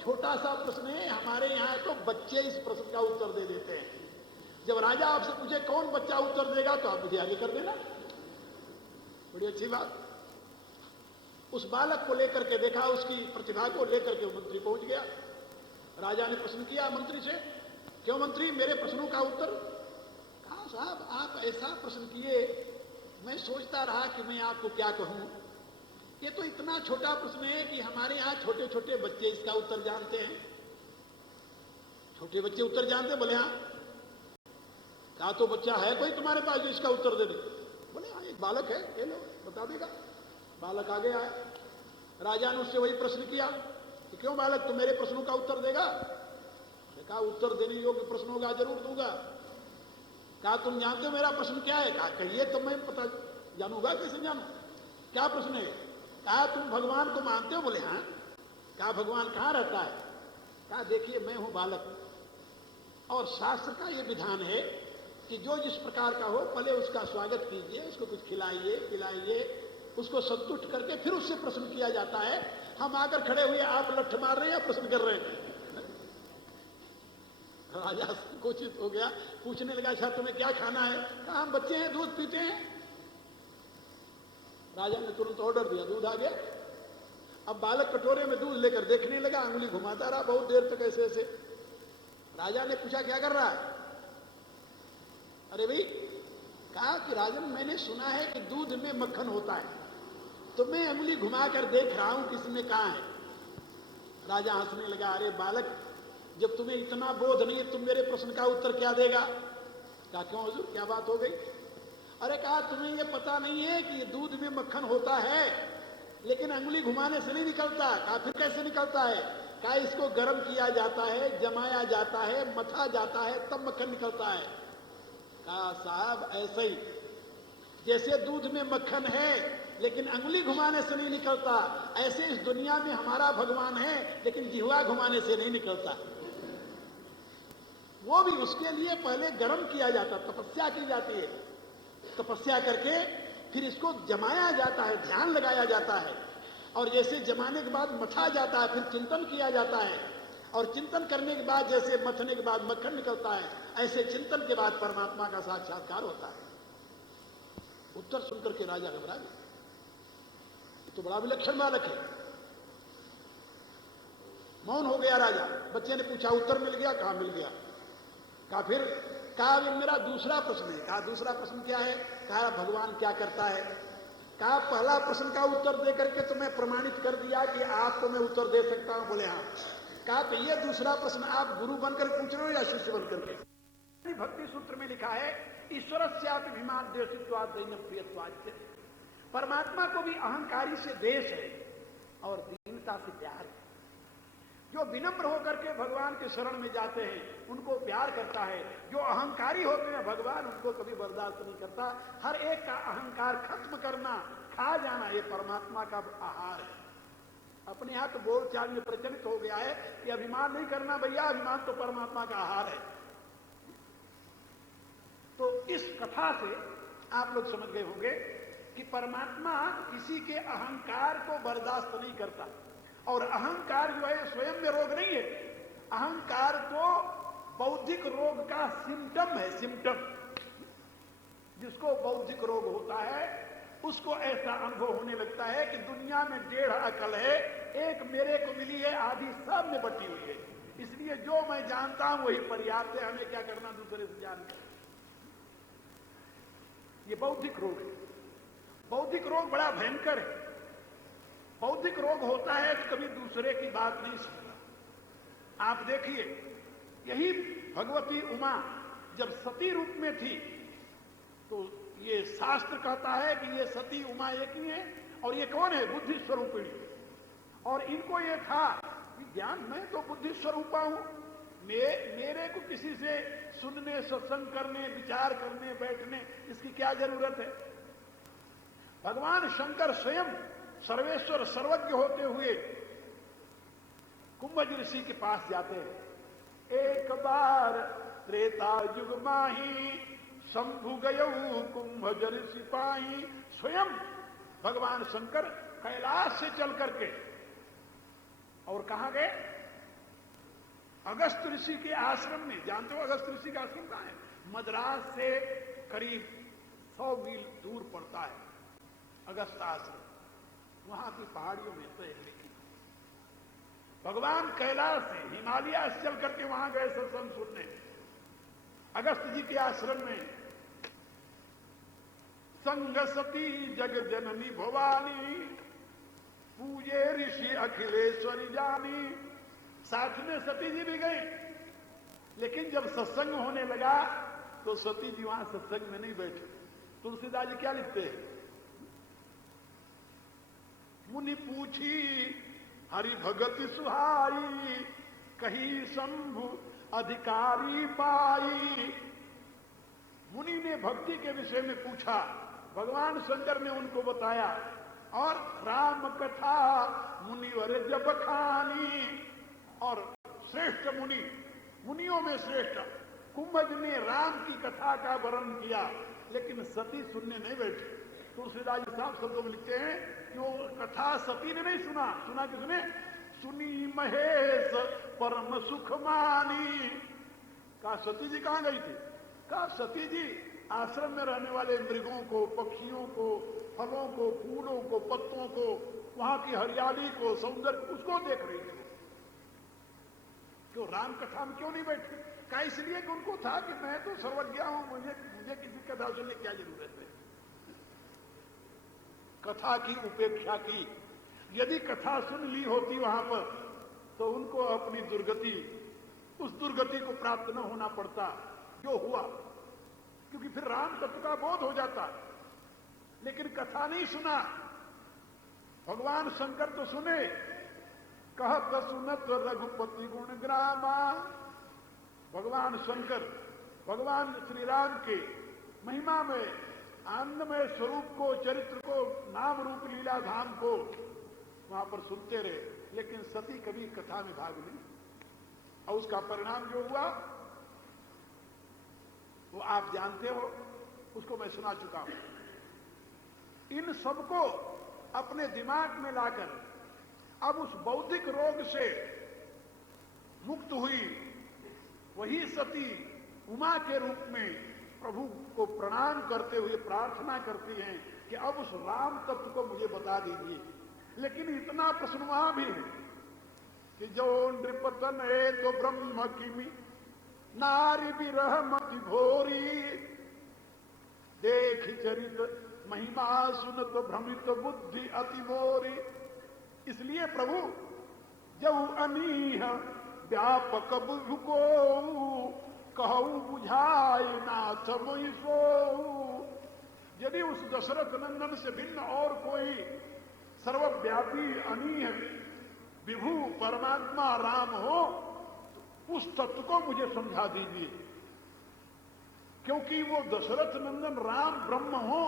छोटा सा प्रश्न है, हमारे यहाँ तो बच्चे इस प्रश्न का उत्तर दे देते हैं। जब राजा आपसे पूछे कौन बच्चा उत्तर देगा तो आप मुझे आगे कर देना। बड़ी अच्छी बात। उस बालक को लेकर के देखा, उसकी प्रतिभा को लेकर के मंत्री पहुंच गया। राजा ने प्रश्न किया मंत्री से, क्यों मंत्री मेरे प्रश्नों का उत्तर? कहा साहब आप ऐसा प्रश्न किए, मैं सोचता रहा कि मैं आपको क्या कहूं। ये तो इतना छोटा प्रश्न है कि हमारे यहाँ छोटे छोटे बच्चे इसका उत्तर जानते हैं। छोटे बच्चे उत्तर जानते? बोले हाँ। कहा तो बच्चा है कोई तुम्हारे पास जो इसका उत्तर दे दे? बोले हाँ एक बालक है, ये लो बता देगा। बालक आगे आया, राजा ने उससे वही प्रश्न किया कि क्यों बालक तुम मेरे प्रश्नों का उत्तर देगा? कहा उत्तर देने योग्य प्रश्न होगा जरूर दूंगा। कहा तुम जानते हो मेरा प्रश्न क्या है? कहा कहिए तो मैं पता जानूंगा, कैसे जानू, क्या प्रश्न है? कहा तुम भगवान को मानते हो? बोले हाँ। कहा भगवान कहाँ रहता है? कहा देखिए मैं हूं बालक, और शास्त्र का ये विधान है कि जो जिस प्रकार का हो पहले उसका स्वागत कीजिए, उसको कुछ खिलाइए पिलाइए, उसको संतुष्ट करके फिर उससे प्रश्न किया जाता है। हम आकर खड़े हुए आप लठ मार रहे हैं या प्रश्न कर रहे हैं? राजा संकोचित हो गया, पूछने लगा अच्छा तुम्हें क्या खाना है? कहा हम बच्चे हैं, दूध पीते हैं। राजा ने तुरंत ऑर्डर दिया, दूध आ गया। अब बालक कटोरे में दूध लेकर देखने लगा, अंगुली घुमाता रहा बहुत देर तक ऐसे ऐसे। राजा ने पूछा क्या कर रहा है? अरे भाई, कहा कि राजन मैंने सुना है कि दूध में मक्खन होता है, तो मैं अंगुली घुमाकर देख रहा हूं किसमें कहां है। राजा हंसने लगा, अरे बालक जब तुम्हें इतना बोध नहीं है तुम मेरे प्रश्न का उत्तर क्या देगा? कहा क्यों हुजूर क्या बात हो गई? अरे कहा तुम्हें यह पता नहीं है कि दूध में मक्खन होता है लेकिन अंगुली घुमाने से नहीं निकलता। कहा फिर कैसे निकलता है? कहा इसको गर्म किया जाता है, जमाया जाता है, मथा जाता है, तब मक्खन निकलता है। कहा साहब ऐसे ही जैसे दूध में मक्खन है लेकिन अंगुली घुमाने से नहीं निकलता, ऐसे इस दुनिया में हमारा भगवान है लेकिन जिह्वा घुमाने से नहीं निकलता। वो भी उसके लिए पहले गर्म किया जाता, तपस्या की जाती है, तपस्या करके फिर इसको जमाया जाता है, ध्यान लगाया जाता है, और जैसे जमाने के बाद मथा जाता है फिर चिंतन किया जाता है, और चिंतन करने के बाद जैसे मथने के बाद मक्खन निकलता है, ऐसे चिंतन के बाद परमात्मा का साक्षात्कार होता है। उत्तर सुनकर के राजा घबरा गया, तो बड़ा विलक्षण बालक है। मौन हो गया राजा। बच्चे ने पूछा, उत्तर मिल गया? कहा मिल गया। कहा फिर? कहा मेरा दूसरा प्रश्न है। कहा दूसरा प्रश्न क्या है? कहा भगवान क्या करता है? कहा पहला प्रश्न का उत्तर दे करके तो मैं प्रमाणित कर दिया कि आपको मैं उत्तर दे सकता हूं। बोले हाँ। कहा तो ये दूसरा प्रश्न आप गुरु बनकर पूछ रहे हो या शिष्य बनकर के? भक्ति सूत्र में लिखा है, ईश्वरस्यापि विमान द्वेषित्वात् दैन्यं प्रियत्वात्। परमात्मा को भी अहंकारी से द्वेष है और दीनता से प्यार है। जो विनम्र होकर के भगवान के शरण में जाते हैं उनको प्यार करता है। जो अहंकारी होते हैं भगवान उनको कभी बर्दाश्त नहीं करता। हर एक का अहंकार खत्म करना, खा जाना, ये परमात्मा का आहार है। अपने यहां तो बोलचाल में प्रचलित हो गया है कि अभिमान नहीं करना भैया, अभिमान तो परमात्मा का आहार है। तो इस कथा से आप लोग समझ गए होंगे कि परमात्मा किसी के अहंकार को बर्दाश्त नहीं करता। और अहंकार जो है स्वयं में रोग नहीं है। अहंकार तो बौद्धिक रोग का सिम्टम है। सिम्टम जिसको बौद्धिक रोग होता है उसको ऐसा अनुभव होने लगता है कि दुनिया में 1.5 अकल है, एक मेरे को मिली है, आधी सब में बटी हुई है। इसलिए जो मैं जानता हूं वही पर्याप्त है, हमें क्या करना दूसरे से जानकर। ये बौद्धिक रोग है। बौद्धिक रोग बड़ा भयंकर है। बौद्धिक रोग होता है कि कभी दूसरे की बात नहीं सुनता। आप देखिए, यही भगवती उमा जब सती रूप में थी तो ये शास्त्र कहता है कि ये सती उमा एक ही है और ये कौन है? बुद्धि स्वरूपिणी। और इनको ये था कि ज्ञान, मैं तो बुद्धि स्वरूपा हूं, मेरे को किसी से सुनने, सत्संग करने, विचार करने, बैठने इसकी क्या जरूरत है? भगवान शंकर स्वयं सर्वेश्वर सर्वज्ञ होते हुए कुंभज ऋषि के पास जाते हैं। एक बार त्रेता युग माही शंभु गयऊ कुंभज ऋषि पाही। स्वयं भगवान शंकर कैलाश से चल करके और कहां गए? अगस्त ऋषि के आश्रम में। जानते हो अगस्त ऋषि का आश्रम कहां है? मद्रास से करीब 100 मील दूर पड़ता है अगस्त आश्रम। वहां की पहाड़ियों में तो एक लिखी। भगवान कैलाश से, हिमालय से चल करके वहां गए सत्संग सुनने। अगस्त जी के आश्रम में संग सती जग जननी भवानी पूजे ऋषि अखिलेश्वरी जानी। साथ में सती जी भी गई, लेकिन जब सत्संग होने लगा तो सती जी वहां सत्संग में नहीं बैठे। तुलसीदास जी क्या लिखते हैं? मुनि पूछी हरि भगति सुहाई कही शंभु अधिकारी पाई। मुनि ने भक्ति के विषय में पूछा, भगवान शंकर ने उनको बताया। और राम कथा मुनिवर जब खानी, और श्रेष्ठ मुनि, मुनियों में श्रेष्ठ कुंभज ने राम की कथा का वर्णन किया, लेकिन सती सुनने नहीं बैठी। तुलसीदास जी साहब शब्दों में लिखते हैं कि वो कथा सती ने नहीं सुना। सुना किसने? सुनी महेश परम सुख मानी। कहा सती जी कहां गई थी? कहा सती जी आश्रम में रहने वाले मृगों को, पक्षियों को, फलों को, फूलों को, पत्तों को, वहां की हरियाली को, सौंदर्य, उसको देख रही थी। क्यों राम कथा में क्यों नहीं बैठे? कहा इसलिए कि उनको था कि मैं तो सर्वज्ञ हूं, मुझे किसी कथा सुनने की क्या जरूरत है। कथा की उपेक्षा की। यदि कथा सुन ली होती वहां पर तो उनको अपनी दुर्गति, उस दुर्गति को प्राप्त न होना पड़ता जो हुआ, क्योंकि फिर राम तत्व का बोध हो जाता। लेकिन कथा नहीं सुना। भगवान शंकर तो सुने, कहत सुनत रघुपति गुण ग्रामा। भगवान शंकर भगवान श्री राम के महिमा में, आनंदमय स्वरूप को, चरित्र को, नाम रूप लीला धाम को वहां पर सुनते रहे, लेकिन सती कभी कथा में भाग नहीं। और उसका परिणाम जो हुआ वो आप जानते हो, उसको मैं सुना चुका हूं। इन सबको अपने दिमाग में लाकर अब उस बौद्धिक रोग से मुक्त हुई वही सती उमा के रूप में प्रभु को प्रणाम करते हुए प्रार्थना करती हैं कि अब उस राम तत्व को मुझे बता दीजिए। लेकिन इतना प्रश्न वहां भी है कि जो नृपतन है तो ब्रह्म किमी नारी विरह मति भोरी, देख चरित महिमा सुनत भ्रमित बुद्धि अति मोरी। इसलिए प्रभु जब अनीह व्यापक बुझ को कहू बुझाए नाथ मोहि सोऊ। यदि उस दशरथ नंदन से भिन्न और कोई सर्वव्यापी अनीह विभु परमात्मा राम हो तो उस तत्व को मुझे समझा दीजिए, क्योंकि वो दशरथ नंदन राम ब्रह्म हो,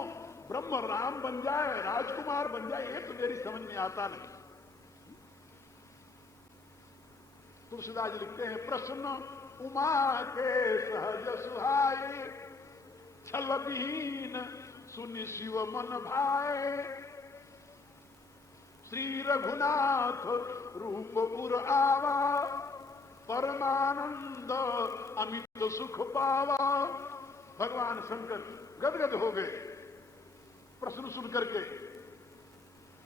ब्रह्म राम बन जाए, राजकुमार बन जाए, ये तो मेरी समझ में आता नहीं। तुलसीदास जी लिखते हैं, प्रश्न उमा के सहज सुहाए, छल विहीन सुनि शिव मन भाए। श्री रघुनाथ रूप पुर आवा, परमानंद अमित सुख पावा। भगवान शंकर गदगद हो गए प्रश्न सुन करके,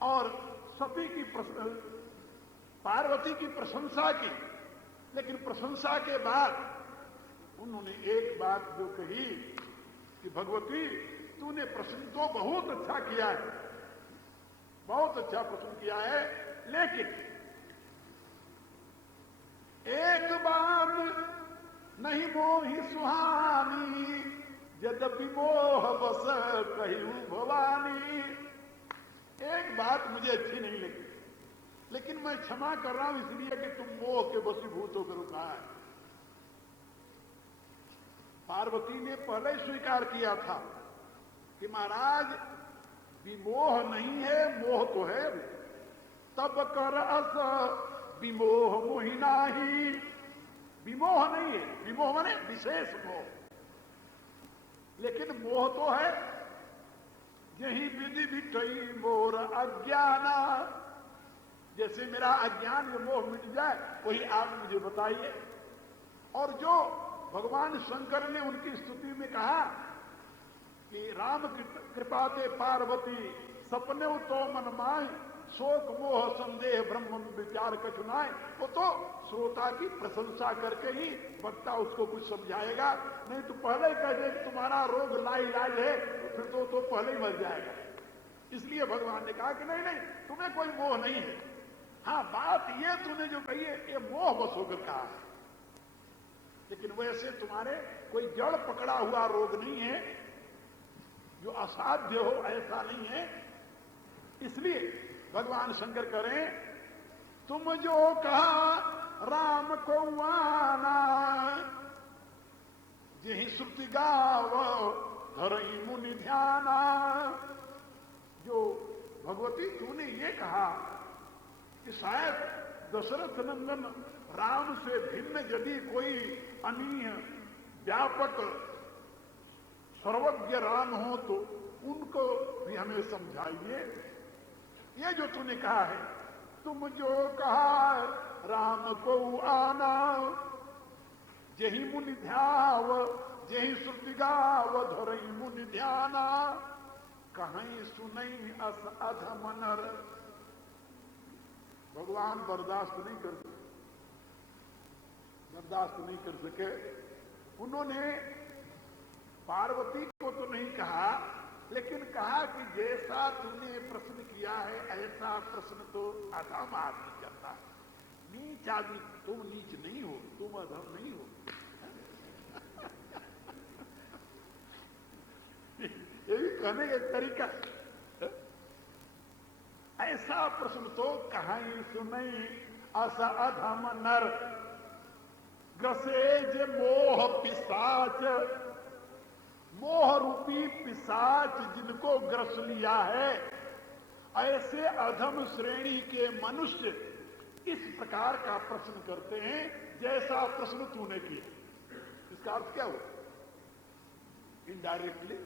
और सती की पार्वती की प्रशंसा की। लेकिन प्रशंसा के बाद उन्होंने एक बात जो कही कि भगवती तूने प्रश्न तो बहुत अच्छा किया है, बहुत अच्छा प्रश्न किया है, लेकिन एक बात नहीं मोहि सुहानी, यद्यपि मोह बस कहूं भवानी। एक बात मुझे अच्छी नहीं लगी, लेकिन मैं क्षमा कर रहा हूं इसलिए कि तुम मोह के वशीभूत होकर कहा है। पार्वती ने पहले स्वीकार किया था कि महाराज विमोह नहीं है, मोह तो है। तब कर अस विमोह मोहि नाही। विमोह नहीं है, विमोह माने विशेष मोह, लेकिन मोह तो है। यही विधि बिटई मोर अज्ञाना, जैसे मेरा अज्ञान में मोह मिट जाए वही आप मुझे बताइए। और जो भगवान शंकर ने उनकी स्तुति में कहा कि राम कृपा ते पार्वती सपने तो मन माय, शोक मोह संदेह ब्रह्म विचार कठिनाई। वो तो श्रोता की प्रशंसा करके ही वक्ता उसको कुछ समझाएगा, नहीं तो पहले ही कह दे कि तुम्हारा रोग लाइलाज है, फिर तो पहले ही मर जाएगा। इसलिए भगवान ने कहा कि नहीं नहीं, तुम्हें कोई मोह नहीं है। हाँ, बात ये तूने जो कही है ये मोह बस होकर कहा है, लेकिन वैसे तुम्हारे कोई जड़ पकड़ा हुआ रोग नहीं है जो असाध्य हो, ऐसा नहीं है। इसलिए भगवान शंकर करें, तुम जो कहा राम को आना, यही श्रुति गाव धरई मुनि ध्याना। जो भगवती तूने ये कहा कि शायद दशरथ नंदन राम से भिन्न यदि कोई अनीय व्यापक सर्वज्ञ राम हो तो उनको भी हमें समझाइए। ये जो तूने कहा है, तुम जो कहा राम को आना, यही मुनि ध्याव यही श्रुति गाव धरई मुनि ध्याना। कहीं सुनई अस अधम नर। भगवान बर्दाश्त नहीं कर सके, बर्दाश्त नहीं कर सके। उन्होंने पार्वती को तो नहीं कहा, लेकिन कहा कि जैसा तूने प्रश्न किया है ऐसा प्रश्न तो अधम आदमी करता है, नीच आदमी। तुम नीच नहीं हो, तुम अधम नहीं हो। ये भी कहने का तरीका। ऐसा प्रश्न तो कहीं सुनई अस अधम नर, ग्रसेज मोह पिशाच। मोह रूपी पिशाच जिनको ग्रस लिया है, ऐसे अधम श्रेणी के मनुष्य इस प्रकार का प्रश्न करते हैं जैसा प्रश्न तूने किया। इसका अर्थ क्या हुआ? इनडायरेक्टली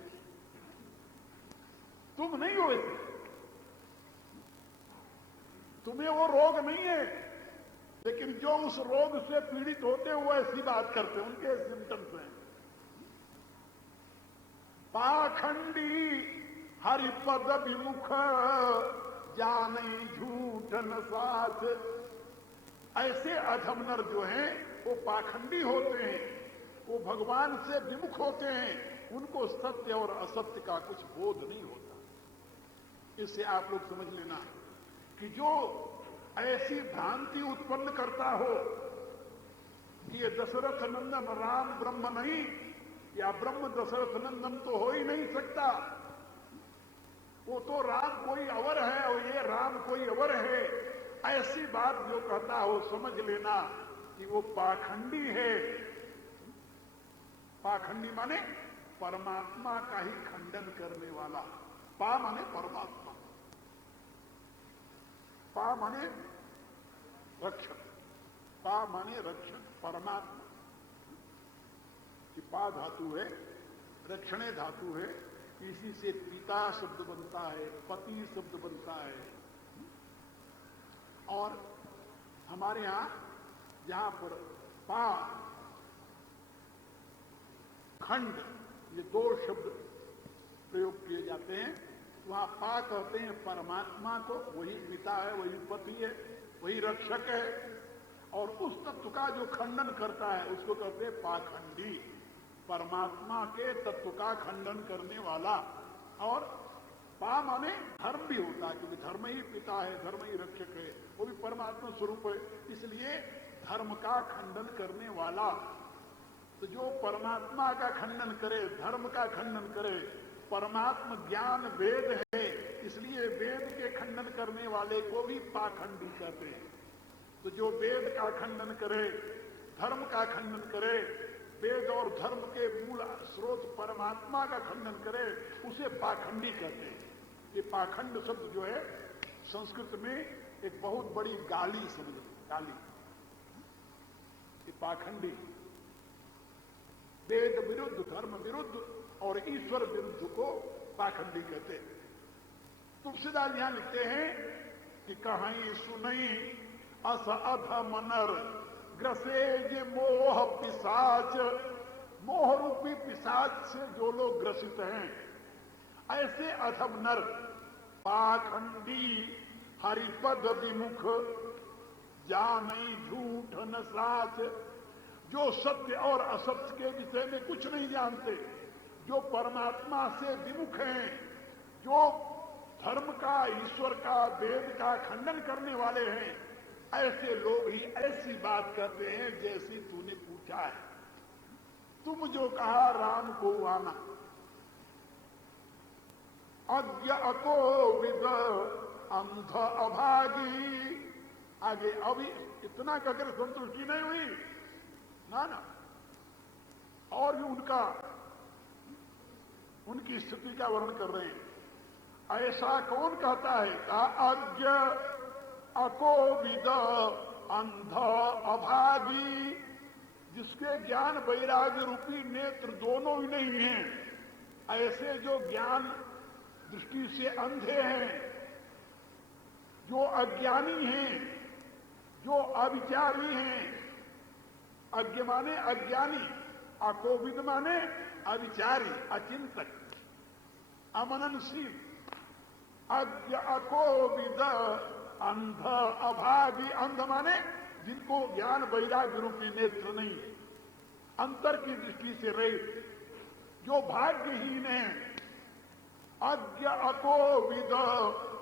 तुम नहीं हो ऐसे, तुम्हें वो रोग नहीं है, लेकिन जो उस रोग से पीड़ित होते हैं वो ऐसी बात करते हैं, उनके सिम्टम्स हैं। पाखंडी हरिपद विमुख जाने झूठ न साथ। ऐसे अधम नर जो हैं वो पाखंडी होते हैं, वो भगवान से विमुख होते हैं, उनको सत्य और असत्य का कुछ बोध नहीं होता। इससे आप लोग समझ लेना कि जो ऐसी भ्रांति उत्पन्न करता हो कि ये दशरथ नंदन राम ब्रह्म नहीं, या ब्रह्म दशरथ नंदन तो हो ही नहीं सकता, वो तो राम कोई अवर है और ये राम कोई अवर है, ऐसी बात जो कहता हो समझ लेना कि वो पाखंडी है। पाखंडी माने परमात्मा का ही खंडन करने वाला। पा माने परमात्मा, पा माने रक्षक, पा माने रक्षक परमात्मा। कि पा धातु है, रक्षणे धातु है, इसी से पिता शब्द बनता है, पति शब्द बनता है। और हमारे यहां जहां पर पा खंड ये दो शब्द प्रयोग किए जाते हैं, वहां पा कहते हैं परमात्मा को, वही पिता है, वही पति है, वही रक्षक है। और उस तत्व का जो खंडन करता है उसको कहते हैं पाखंडी, परमात्मा के तत्व का खंडन करने वाला। और पा माने धर्म भी होता है, क्योंकि धर्म ही पिता है, धर्म ही रक्षक है, वो भी परमात्मा स्वरूप है, इसलिए धर्म का खंडन करने वाला। तो जो परमात्मा का खंडन करे, धर्म का खंडन करे, परमात्मा ज्ञान वेद है, इसलिए वेद के खंडन करने वाले को भी पाखंडी कहते हैं। तो जो वेद का खंडन करे, धर्म का खंडन करे, वेद और धर्म के मूल स्रोत परमात्मा का खंडन करे, उसे पाखंडी कहते हैं। ये पाखंड शब्द जो है संस्कृत में एक बहुत बड़ी गाली समझ, गाली। ये पाखंडी वेद विरुद्ध, धर्म विरुद्ध और ईश्वर विरुद्ध को पाखंडी कहते हैं। तुलसीदास यहां लिखते हैं कि कहीं सुनई अस अधम नर ग्रसे ये मोह पिशाच। मोह रूपी पिशाच से जो लोग ग्रसित हैं, ऐसे अधम नर पाखंडी हरिपद विमुख जाने झूठ न साच। जो सत्य और असत्य के विषय में कुछ नहीं जानते, जो परमात्मा से विमुख हैं, जो धर्म का, ईश्वर का, वेद का खंडन करने वाले हैं, ऐसे लोग ही ऐसी बात करते हैं जैसी तूने पूछा है। तुम जो कहा राम को आना, अज्ञ अको विद अंध अभागी। आगे अभी इतना कहकर संतुष्टि नहीं हुई ना, ना, और भी उनकी स्थिति का वर्णन कर रहे हैं। ऐसा कौन कहता है? कहा अज्ञ अकोविद अंध अभागी, जिसके ज्ञान वैराग्य रूपी नेत्र दोनों ही नहीं हैं, ऐसे जो ज्ञान दृष्टि से अंधे हैं, जो अज्ञानी हैं, जो अविचारी हैं। अज्ञ माने अज्ञानी, अकोविद माने अविचारी, अचिंतक, अमननशील। अज्ञ अकोविद अंध अभागी। अंध माने जिनको ज्ञान वैराग्य रूपी नेत्र नहीं है, अंतर की दृष्टि से रहित, जो भाग्यहीन है। अज्ञ अकोविद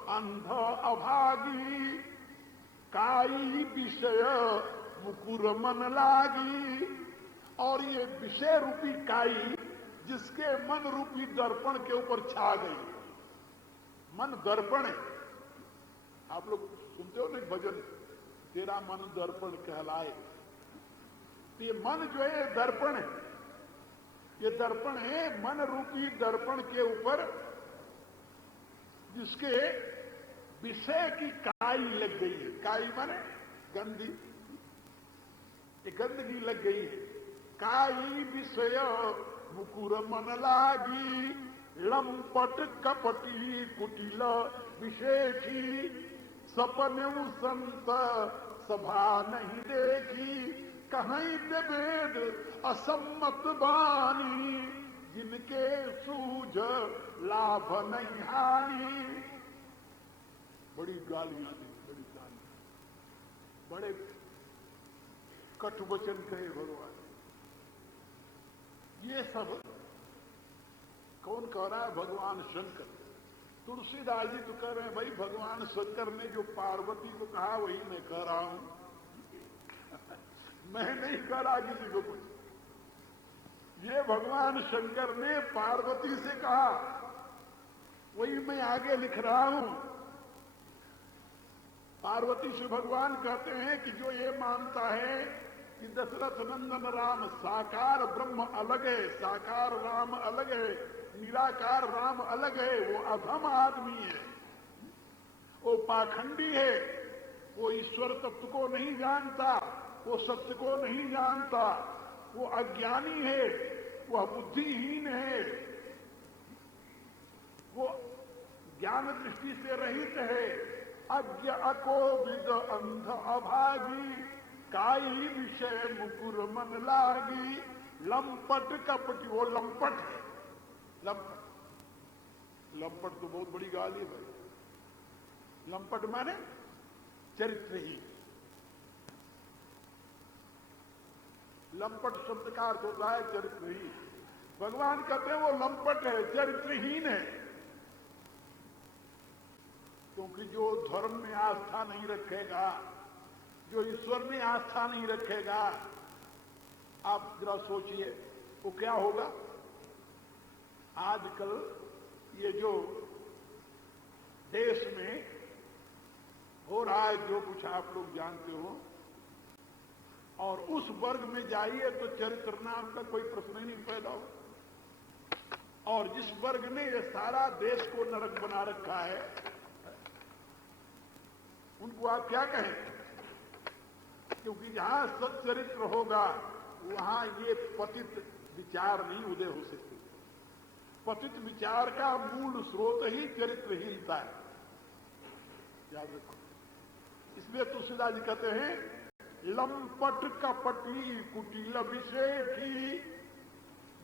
अंध अभागी, काई विषय मुकुर मन लागी। और ये विषय रूपी काई जिसके मन रूपी दर्पण के ऊपर छा गई। मन दर्पण है, आप लोग सुनते हो ना भजन, तेरा मन दर्पण कहलाए। तो ये मन जो है दर्पण है, ये दर्पण है, मन रूपी दर्पण के ऊपर जिसके विषय की काई लग गई है। काई माने गंदी, ये गंदगी लग गई है। काई विषय मुकुर मन लागी, लंपट कपटी कुटिल विशेषी। सपने संत सभा नहीं देखी, कहीं पे वेद असम्मत बानी। जिनके सूझ लाभ नहीं हानि, बड़ी गालियां दी, बड़ी गालियां, बड़े कटुवचन कहे भगवान। ये सब कौन कह रहा है? भगवान शंकर। तुलसीदास जी तो कह रहे हैं भाई भगवान शंकर ने जो पार्वती को कहा वही मैं कह रहा हूं मैं नहीं कह रहा किसी को कुछ। ये भगवान शंकर ने पार्वती से कहा वही मैं आगे लिख रहा हूं। पार्वती से भगवान कहते हैं कि जो ये मानता है कि दशरथ नंदन राम साकार ब्रह्म अलग है, साकार राम अलग है, निराकार राम अलग है, वो अधम आदमी है, वो पाखंडी है, वो ईश्वर तत्व को नहीं जानता, वो सत्य को नहीं जानता, वो अज्ञानी है, वह बुद्धिहीन है, वो ज्ञान दृष्टि से रहित है, अज्ञ अकोविद अंध अभागी, काई विषय मुकुर मन लागी, लंपट कपटी। वो लंपट है, लंपट। लंपट तो बहुत बड़ी गाली है भाई। लंपट माने चरित्रहीन। लंपट शब्द का अर्थ होता है चरित्रहीन। भगवान कहते हैं वो लंपट है, चरित्रहीन है। क्योंकि जो धर्म में आस्था नहीं रखेगा, जो ईश्वर में आस्था नहीं रखेगा, आप जरा सोचिए वो क्या होगा। आजकल ये जो देश में हो रहा है, जो कुछ आप लोग जानते हो, और उस वर्ग में जाइए तो चरित्र नाम का कोई प्रश्न ही नहीं पैदा हो। और जिस वर्ग ने ये सारा देश को नरक बना रखा है, उनको आप क्या कहें? क्योंकि जहां सच्चरित्र होगा वहां ये पतित विचार नहीं उदय हो सकते। पतित विचार का मूल स्रोत ही चरित्रहीनता है, याद रखो। इसलिए तुलसीदास जी कहते हैं लंपट कपटी कुटिल विषेठी।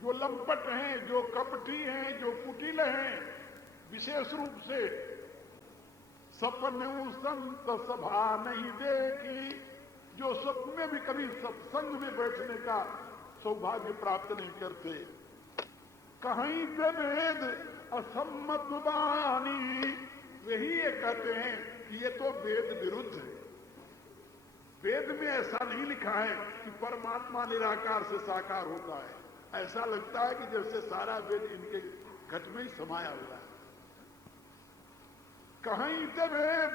जो लंपट हैं, जो कपटी हैं, जो कुटिल हैं, विशेष रूप से सपने संत सभा नहीं देखी, जो सपने में भी कभी सत्संग में बैठने का सौभाग्य प्राप्त नहीं करते। कहीं पे वेद असम्मत वाणी, वही ये कहते हैं कि ये तो वेद विरुद्ध है। वेद में ऐसा नहीं लिखा है कि परमात्मा निराकार से साकार होता है। ऐसा लगता है कि जैसे सारा वेद इनके घट में ही समाया हुआ है। कहीं ते वेद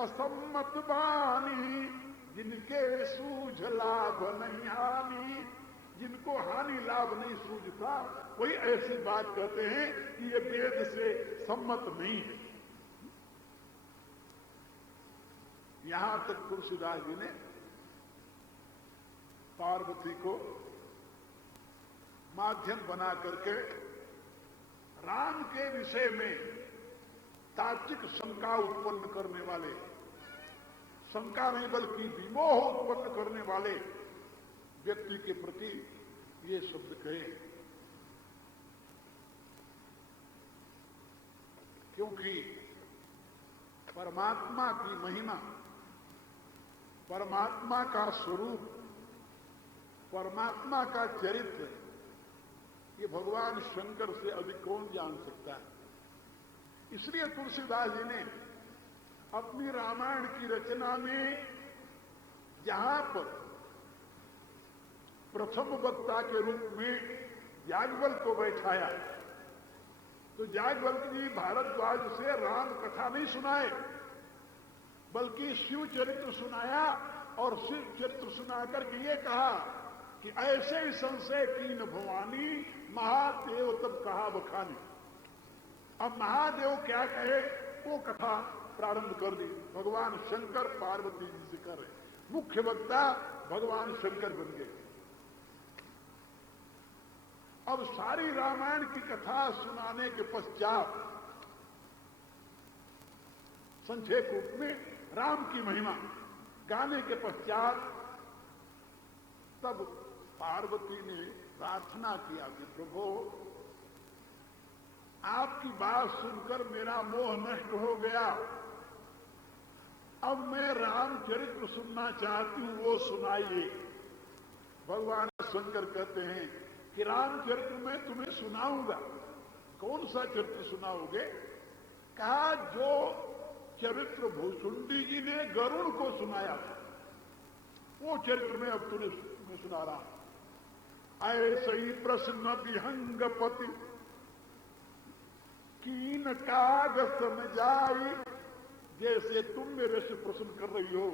असम्मत वाणी, जिनके सूझ लाभ नहीं हानि। जिनको हानि लाभ नहीं सूझता वही ऐसी बात कहते हैं कि ये वेद से सम्मत नहीं है। यहां तक तुलसीदास जी ने पार्वती को माध्यम बना करके राम के विषय में तात्विक शंका उत्पन्न करने वाले, शंका नहीं बल्कि विमोह उत्पन्न करने वाले व्यक्ति के प्रति ये शब्द कहे। क्योंकि परमात्मा की महिमा, परमात्मा का स्वरूप, परमात्मा का चरित्र ये भगवान शंकर से अधिक कौन जान सकता है। इसलिए तुलसीदास जी ने अपनी रामायण की रचना में जहां पर प्रथम वक्ता के रूप में याज्ञवल्क्य को बैठाया, तो याज्ञवल्क्य जी भारद्वाज से राम कथा नहीं सुनाए बल्कि शिव चरित्र सुनाया। और शिव चरित्र सुनाकर के ये कहा कि ऐसे ही संशय कीन भवानी, महादेव तब कहा बखानी। अब महादेव क्या कहे वो कथा प्रारंभ कर दी। भगवान शंकर पार्वती जी से कर रहे, मुख्य वक्ता भगवान शंकर बन गए। अब सारी रामायण की कथा सुनाने के पश्चात संक्षेप रूप में राम की महिमा गाने के पश्चात तब पार्वती ने प्रार्थना किया कि प्रभु आपकी बात सुनकर मेरा मोह नष्ट हो गया। अब मैं रामचरित्र सुनना चाहती हूं, वो सुनाइए। भगवान शंकर कहते हैं कि रामचरित्र मैं तुम्हें सुनाऊंगा। कौन सा चरित्र सुनाओगे? कहा जो चरित्र भूसुंडी जी ने गरुड़ को सुनाया था, वो चरित्र में अब तुम्हें सुना रहा हूं। ऐसे ही प्रश्न विहंगपति कीन काग समझाई। जैसे तुम मेरे से प्रश्न कर रही हो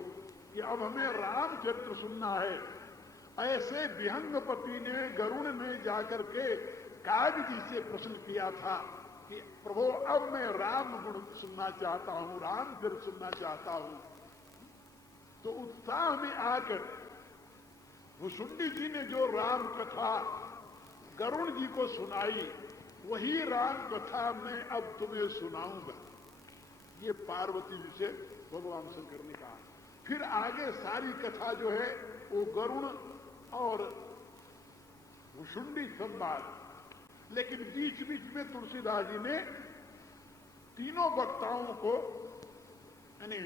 कि अब हमें रामचरित्र सुनना है, ऐसे विहंगपति ने गरुड़ ने जाकर के काग जी से प्रश्न किया था कि प्रभु अब मैं राम गुण सुनना चाहता हूं, रामचरित्र सुनना चाहता हूं। तो उत्साह में आकर भुसुंडी जी ने जो राम कथा गरुड़ जी को सुनाई, वही राम कथा मैं अब तुम्हें सुनाऊंगा। ये पार्वती जी से भगवान शंकर ने कहा। फिर आगे सारी कथा जो है वो गरुड़ और भुसुंडी संवाद, लेकिन बीच बीच में तुलसीदास जी ने तीनों वक्ताओं को यानी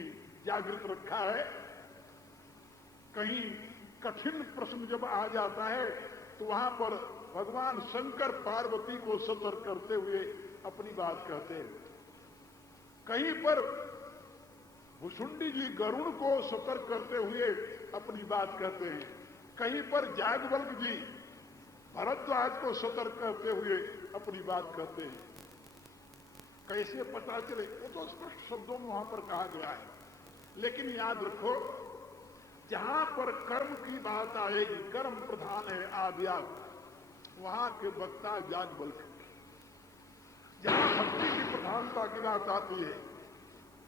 जागृत रखा है। कहीं कठिन प्रश्न जब आ जाता है तो वहां पर भगवान शंकर पार्वती को सतर्क करते हुए अपनी बात कहते हैं। कहीं पर भुसुंडी जी गरुड़ को सतर्क करते हुए अपनी बात कहते हैं। कहीं पर याज्ञवल्क्य जी भरद्वाज को सतर्क करते हुए अपनी बात कहते हैं। कैसे पता चले? वो तो स्पष्ट शब्दों में वहां पर कहा गया है, लेकिन याद रखो जहां पर कर्म की बात आएगी, कर्म प्रधान है आद्याग, वहां के वक्ता याज्ञवल्क्य। जहां भक्ति की प्रधानता की बात आती है,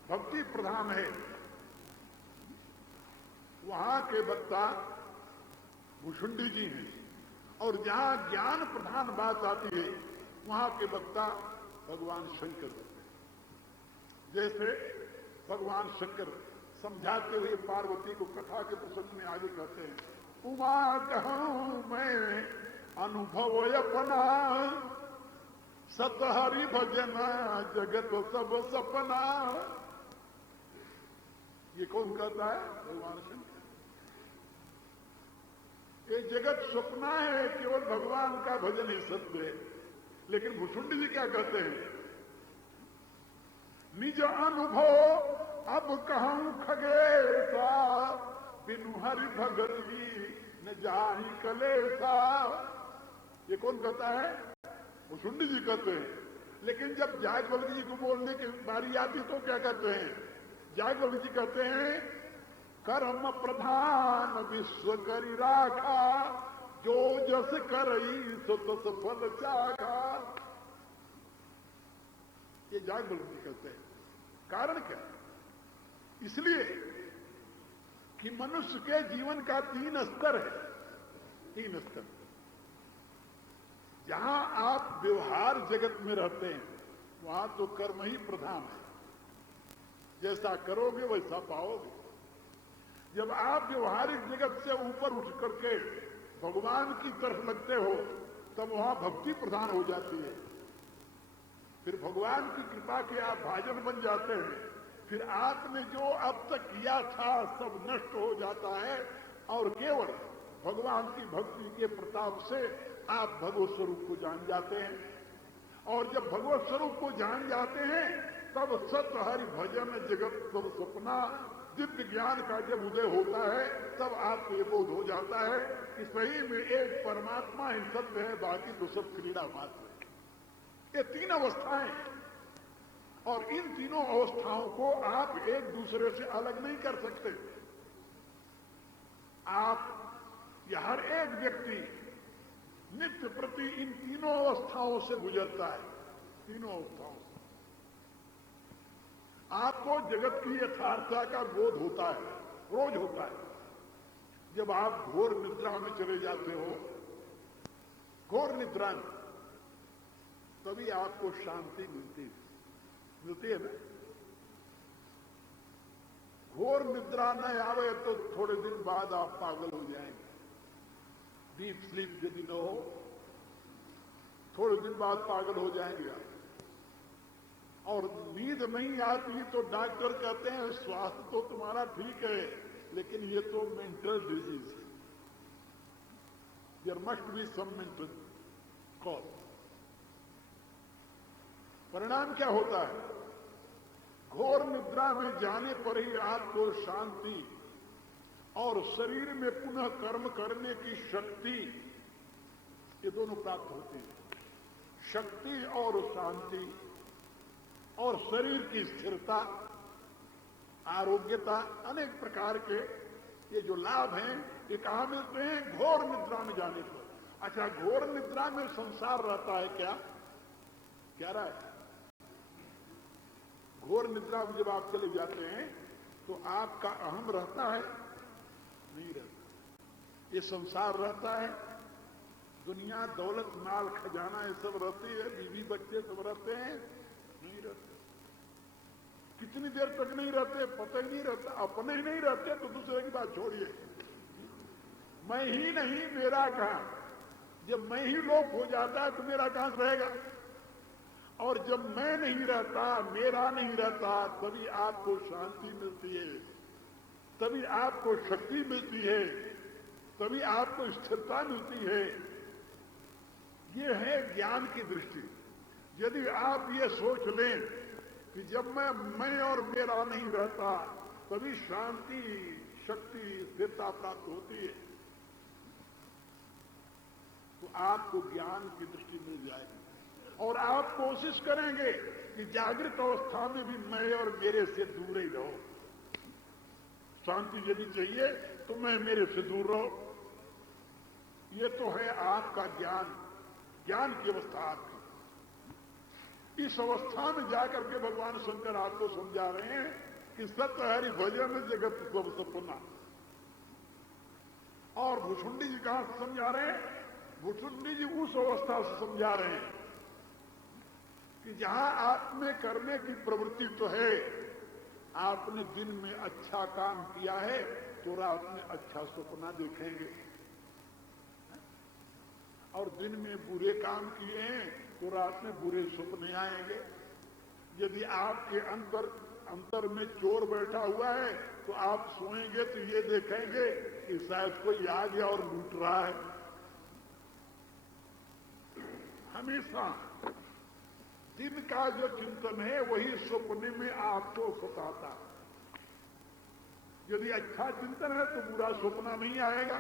भक्ति प्रधान है, वहां के वक्ता भुसुंडी जी हैं। और जहां ज्ञान प्रधान बात आती है, वहां के वक्ता भगवान शंकर होते हैं। जैसे भगवान शंकर समझाते हुए पार्वती को कथा के प्रसंग में आगे कहते हैं, उमा कहूं मैं अनुभव अपना, सतहरि भजना जगत सब सपना। ये कौन कहता है? भगवान शंकर। ये जगत सपना है, केवल भगवान का भजन ही सत्य है। लेकिन भुसुंडी जी क्या कहते हैं? निज अनुभव अब कहूं खगेसा, बिनु हरि भगती न जाहि कलेसा। ये कौन कहता है? भुसुंडी जी कहते हैं। लेकिन जब याज्ञवल्क्य जी को बोलने की बारी आती तो क्या कहते हैं? याज्ञवल्क्य जी कहते हैं कर्म प्रधान विश्व करी राखा, जो जस करई सो तस फल चाखा। ये याज्ञवल्क्य जी कहते हैं। कारण क्या? इसलिए कि मनुष्य के जीवन का 3 स्तर है। 3 स्तर। जहां आप व्यवहार जगत में रहते हैं, वहां तो कर्म ही प्रधान है। जैसा करोगे वैसा पाओगे। जब आप व्यवहारिक जगत से ऊपर उठ करके भगवान की तरफ लगते हो, तब वहां भक्ति प्रधान हो जाती है। फिर भगवान की कृपा के आप भाजन बन जाते हैं। फिर आपने जो अब तक किया था सब नष्ट हो जाता है और केवल भगवान की भक्ति के प्रताप से आप भगवत स्वरूप को जान जाते हैं। और जब भगवत स्वरूप को जान जाते हैं, तब सत हरि भजन जगत सब सपना, दिव्य ज्ञान का जब उदय होता है, तब आपको ये बोध हो जाता है कि सही में एक परमात्मा ही सत्य है, बाकी तो सब क्रीड़ा मात्र है। ये 3 अवस्थाएं हैं और इन तीनों अवस्थाओं को आप एक दूसरे से अलग नहीं कर सकते। आप या हर एक व्यक्ति नित्य प्रति इन तीनों अवस्थाओं से गुजरता है। तीनों अवस्थाओं से आपको जगत की यथार्थता का बोध होता है, रोज होता है। जब आप घोर निद्रा में चले जाते हो, घोर निद्रा में, तभी आपको शांति मिलती है ना। घोर निद्रा न आवे तो थोड़े दिन बाद आप पागल हो जाएंगे। डीप स्लीप यदि न हो, थोड़े दिन बाद पागल हो जाएंगे आप। और नींद नहीं आती तो डॉक्टर कहते हैं स्वास्थ्य तो तुम्हारा ठीक है, लेकिन ये तो मेंटल डिजीज है, there must be some mental cause. परिणाम क्या होता है? घोर निद्रा में जाने पर ही आपको शांति और शरीर में पुनः कर्म करने की शक्ति, ये दोनों प्राप्त होती है। शक्ति और शांति और शरीर की स्थिरता, आरोग्यता, अनेक प्रकार के ये जो लाभ हैं, ये कहां मिलते हैं? घोर निद्रा में जाने पर। अच्छा, घोर निद्रा में संसार रहता है क्या? क्या रहा है? घोर निद्रा में जब आप चले जाते हैं तो आपका अहम रहता है? नहीं रहता। ये संसार रहता है, दुनिया, दौलत, माल, खजाना, ये सब रहती है, बीवी बच्चे सब रहते हैं? नहीं रहते। कितनी देर तक नहीं रहते पता ही नहीं रहता। अपने ही नहीं रहते तो दूसरे की बात छोड़िए। मैं ही नहीं मेरा कहां? जब मैं ही लोप हो जाता है तो मेरा कहां रहेगा? और जब मैं नहीं रहता, मेरा नहीं रहता, तभी आपको शांति मिलती है, तभी आपको शक्ति मिलती है, तभी आपको स्थिरता मिलती है। ये है ज्ञान की दृष्टि। यदि आप ये सोच लें कि जब मैं और मेरा नहीं रहता, तभी शांति, शक्ति, स्थिरता प्राप्त होती है, तो आपको ज्ञान की दृष्टि मिल जाएगी। और आप कोशिश करेंगे कि जागृत अवस्था में भी मैं और मेरे से दूर ही रहो। शांति यदि चाहिए तो मैं मेरे से दूर रहो। ये तो है आपका ज्ञान, ज्ञान की अवस्था आपकी। इस अवस्था में जाकर के भगवान शंकर आपको समझा रहे हैं कि सत्य हरि भजन जगत सब सपना। और भुसुंडी जी कहां से समझा रहे हैं? भुसुंडी जी उस अवस्था से समझा रहे हैं कि जहां आप में करने की प्रवृत्ति तो है, आपने दिन में अच्छा काम किया है तो रात में अच्छा सपना देखेंगे, और दिन में बुरे काम किए हैं तो रात में बुरे सपने आएंगे। यदि आपके अंतर में चोर बैठा हुआ है तो आप सोएंगे तो ये देखेंगे कि शायद कोई आ गया और लूट रहा है। हमेशा दिन का जो चिंतन है वही सपने में आपको सताता। यदि अच्छा चिंतन है तो बुरा सपना नहीं आएगा।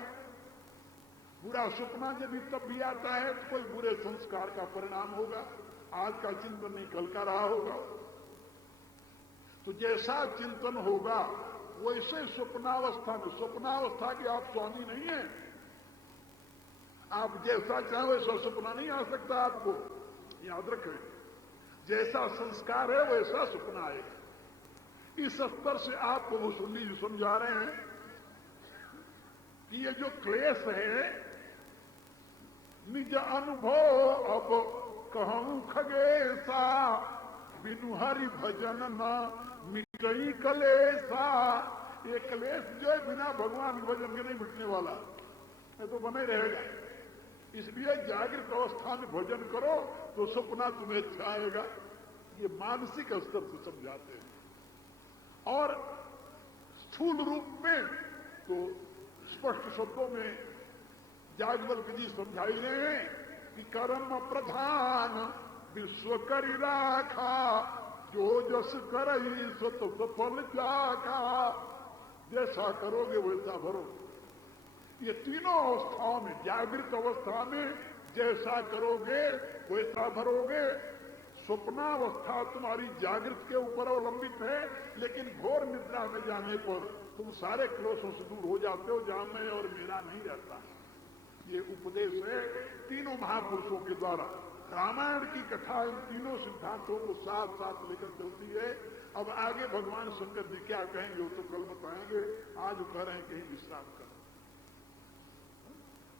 बुरा सपना यदि तब भी आता है तो कोई बुरे संस्कार का परिणाम होगा, आज का चिंतन नहीं कल का रहा होगा। तो जैसा चिंतन होगा वैसे स्वप्नावस्था में, स्वप्नावस्था के आप स्वामी नहीं है, आप जैसा चाहे वैसा सपना नहीं आ सकता आपको, याद रखें। जैसा संस्कार है वैसा सपना आएगा। इस स्तर से आपको भुसुंडी जी समझा रहे हैं कि ये जो क्लेश है, निज अनुभव अब कहूं खगेसा, बिनु हरि भजन न मिटई कलेसा। ये क्लेश जो है बिना भगवान भजन के नहीं मिटने वाला, ये तो बने रहेगा। इसलिए जागृत अवस्था में भजन करो तो सपना तुम्हें अच्छा आएगा। ये मानसिक स्तर से समझाते हैं। और स्थूल रूप में तो स्पष्ट शब्दों में याज्ञवल्क्य जी समझाई रहे हैं कि कर्म प्रधान विश्व करि राखा, जो जस करई सत सफल जाका। जैसा करोगे वैसा भरो। ये तीनों अवस्थाओं में, जागृत अवस्था में जैसा करोगे वैसा भरोगे। स्वप्नावस्था तुम्हारी जागृत के ऊपर अवलंबित है, लेकिन घोर निद्रा में जाने पर तुम सारे क्लेशों से दूर हो जाते हो, जहां मैं और मेरा नहीं रहता। ये उपदेश है तीनों महापुरुषों के द्वारा। रामायण की कथा इन तीनों सिद्धांतों को साथ साथ लेकर चलती है। अब आगे भगवान शंकर जी क्या कहेंगे वो तो कल बताएंगे। आज कह रहे हैं कहीं विश्राम कर।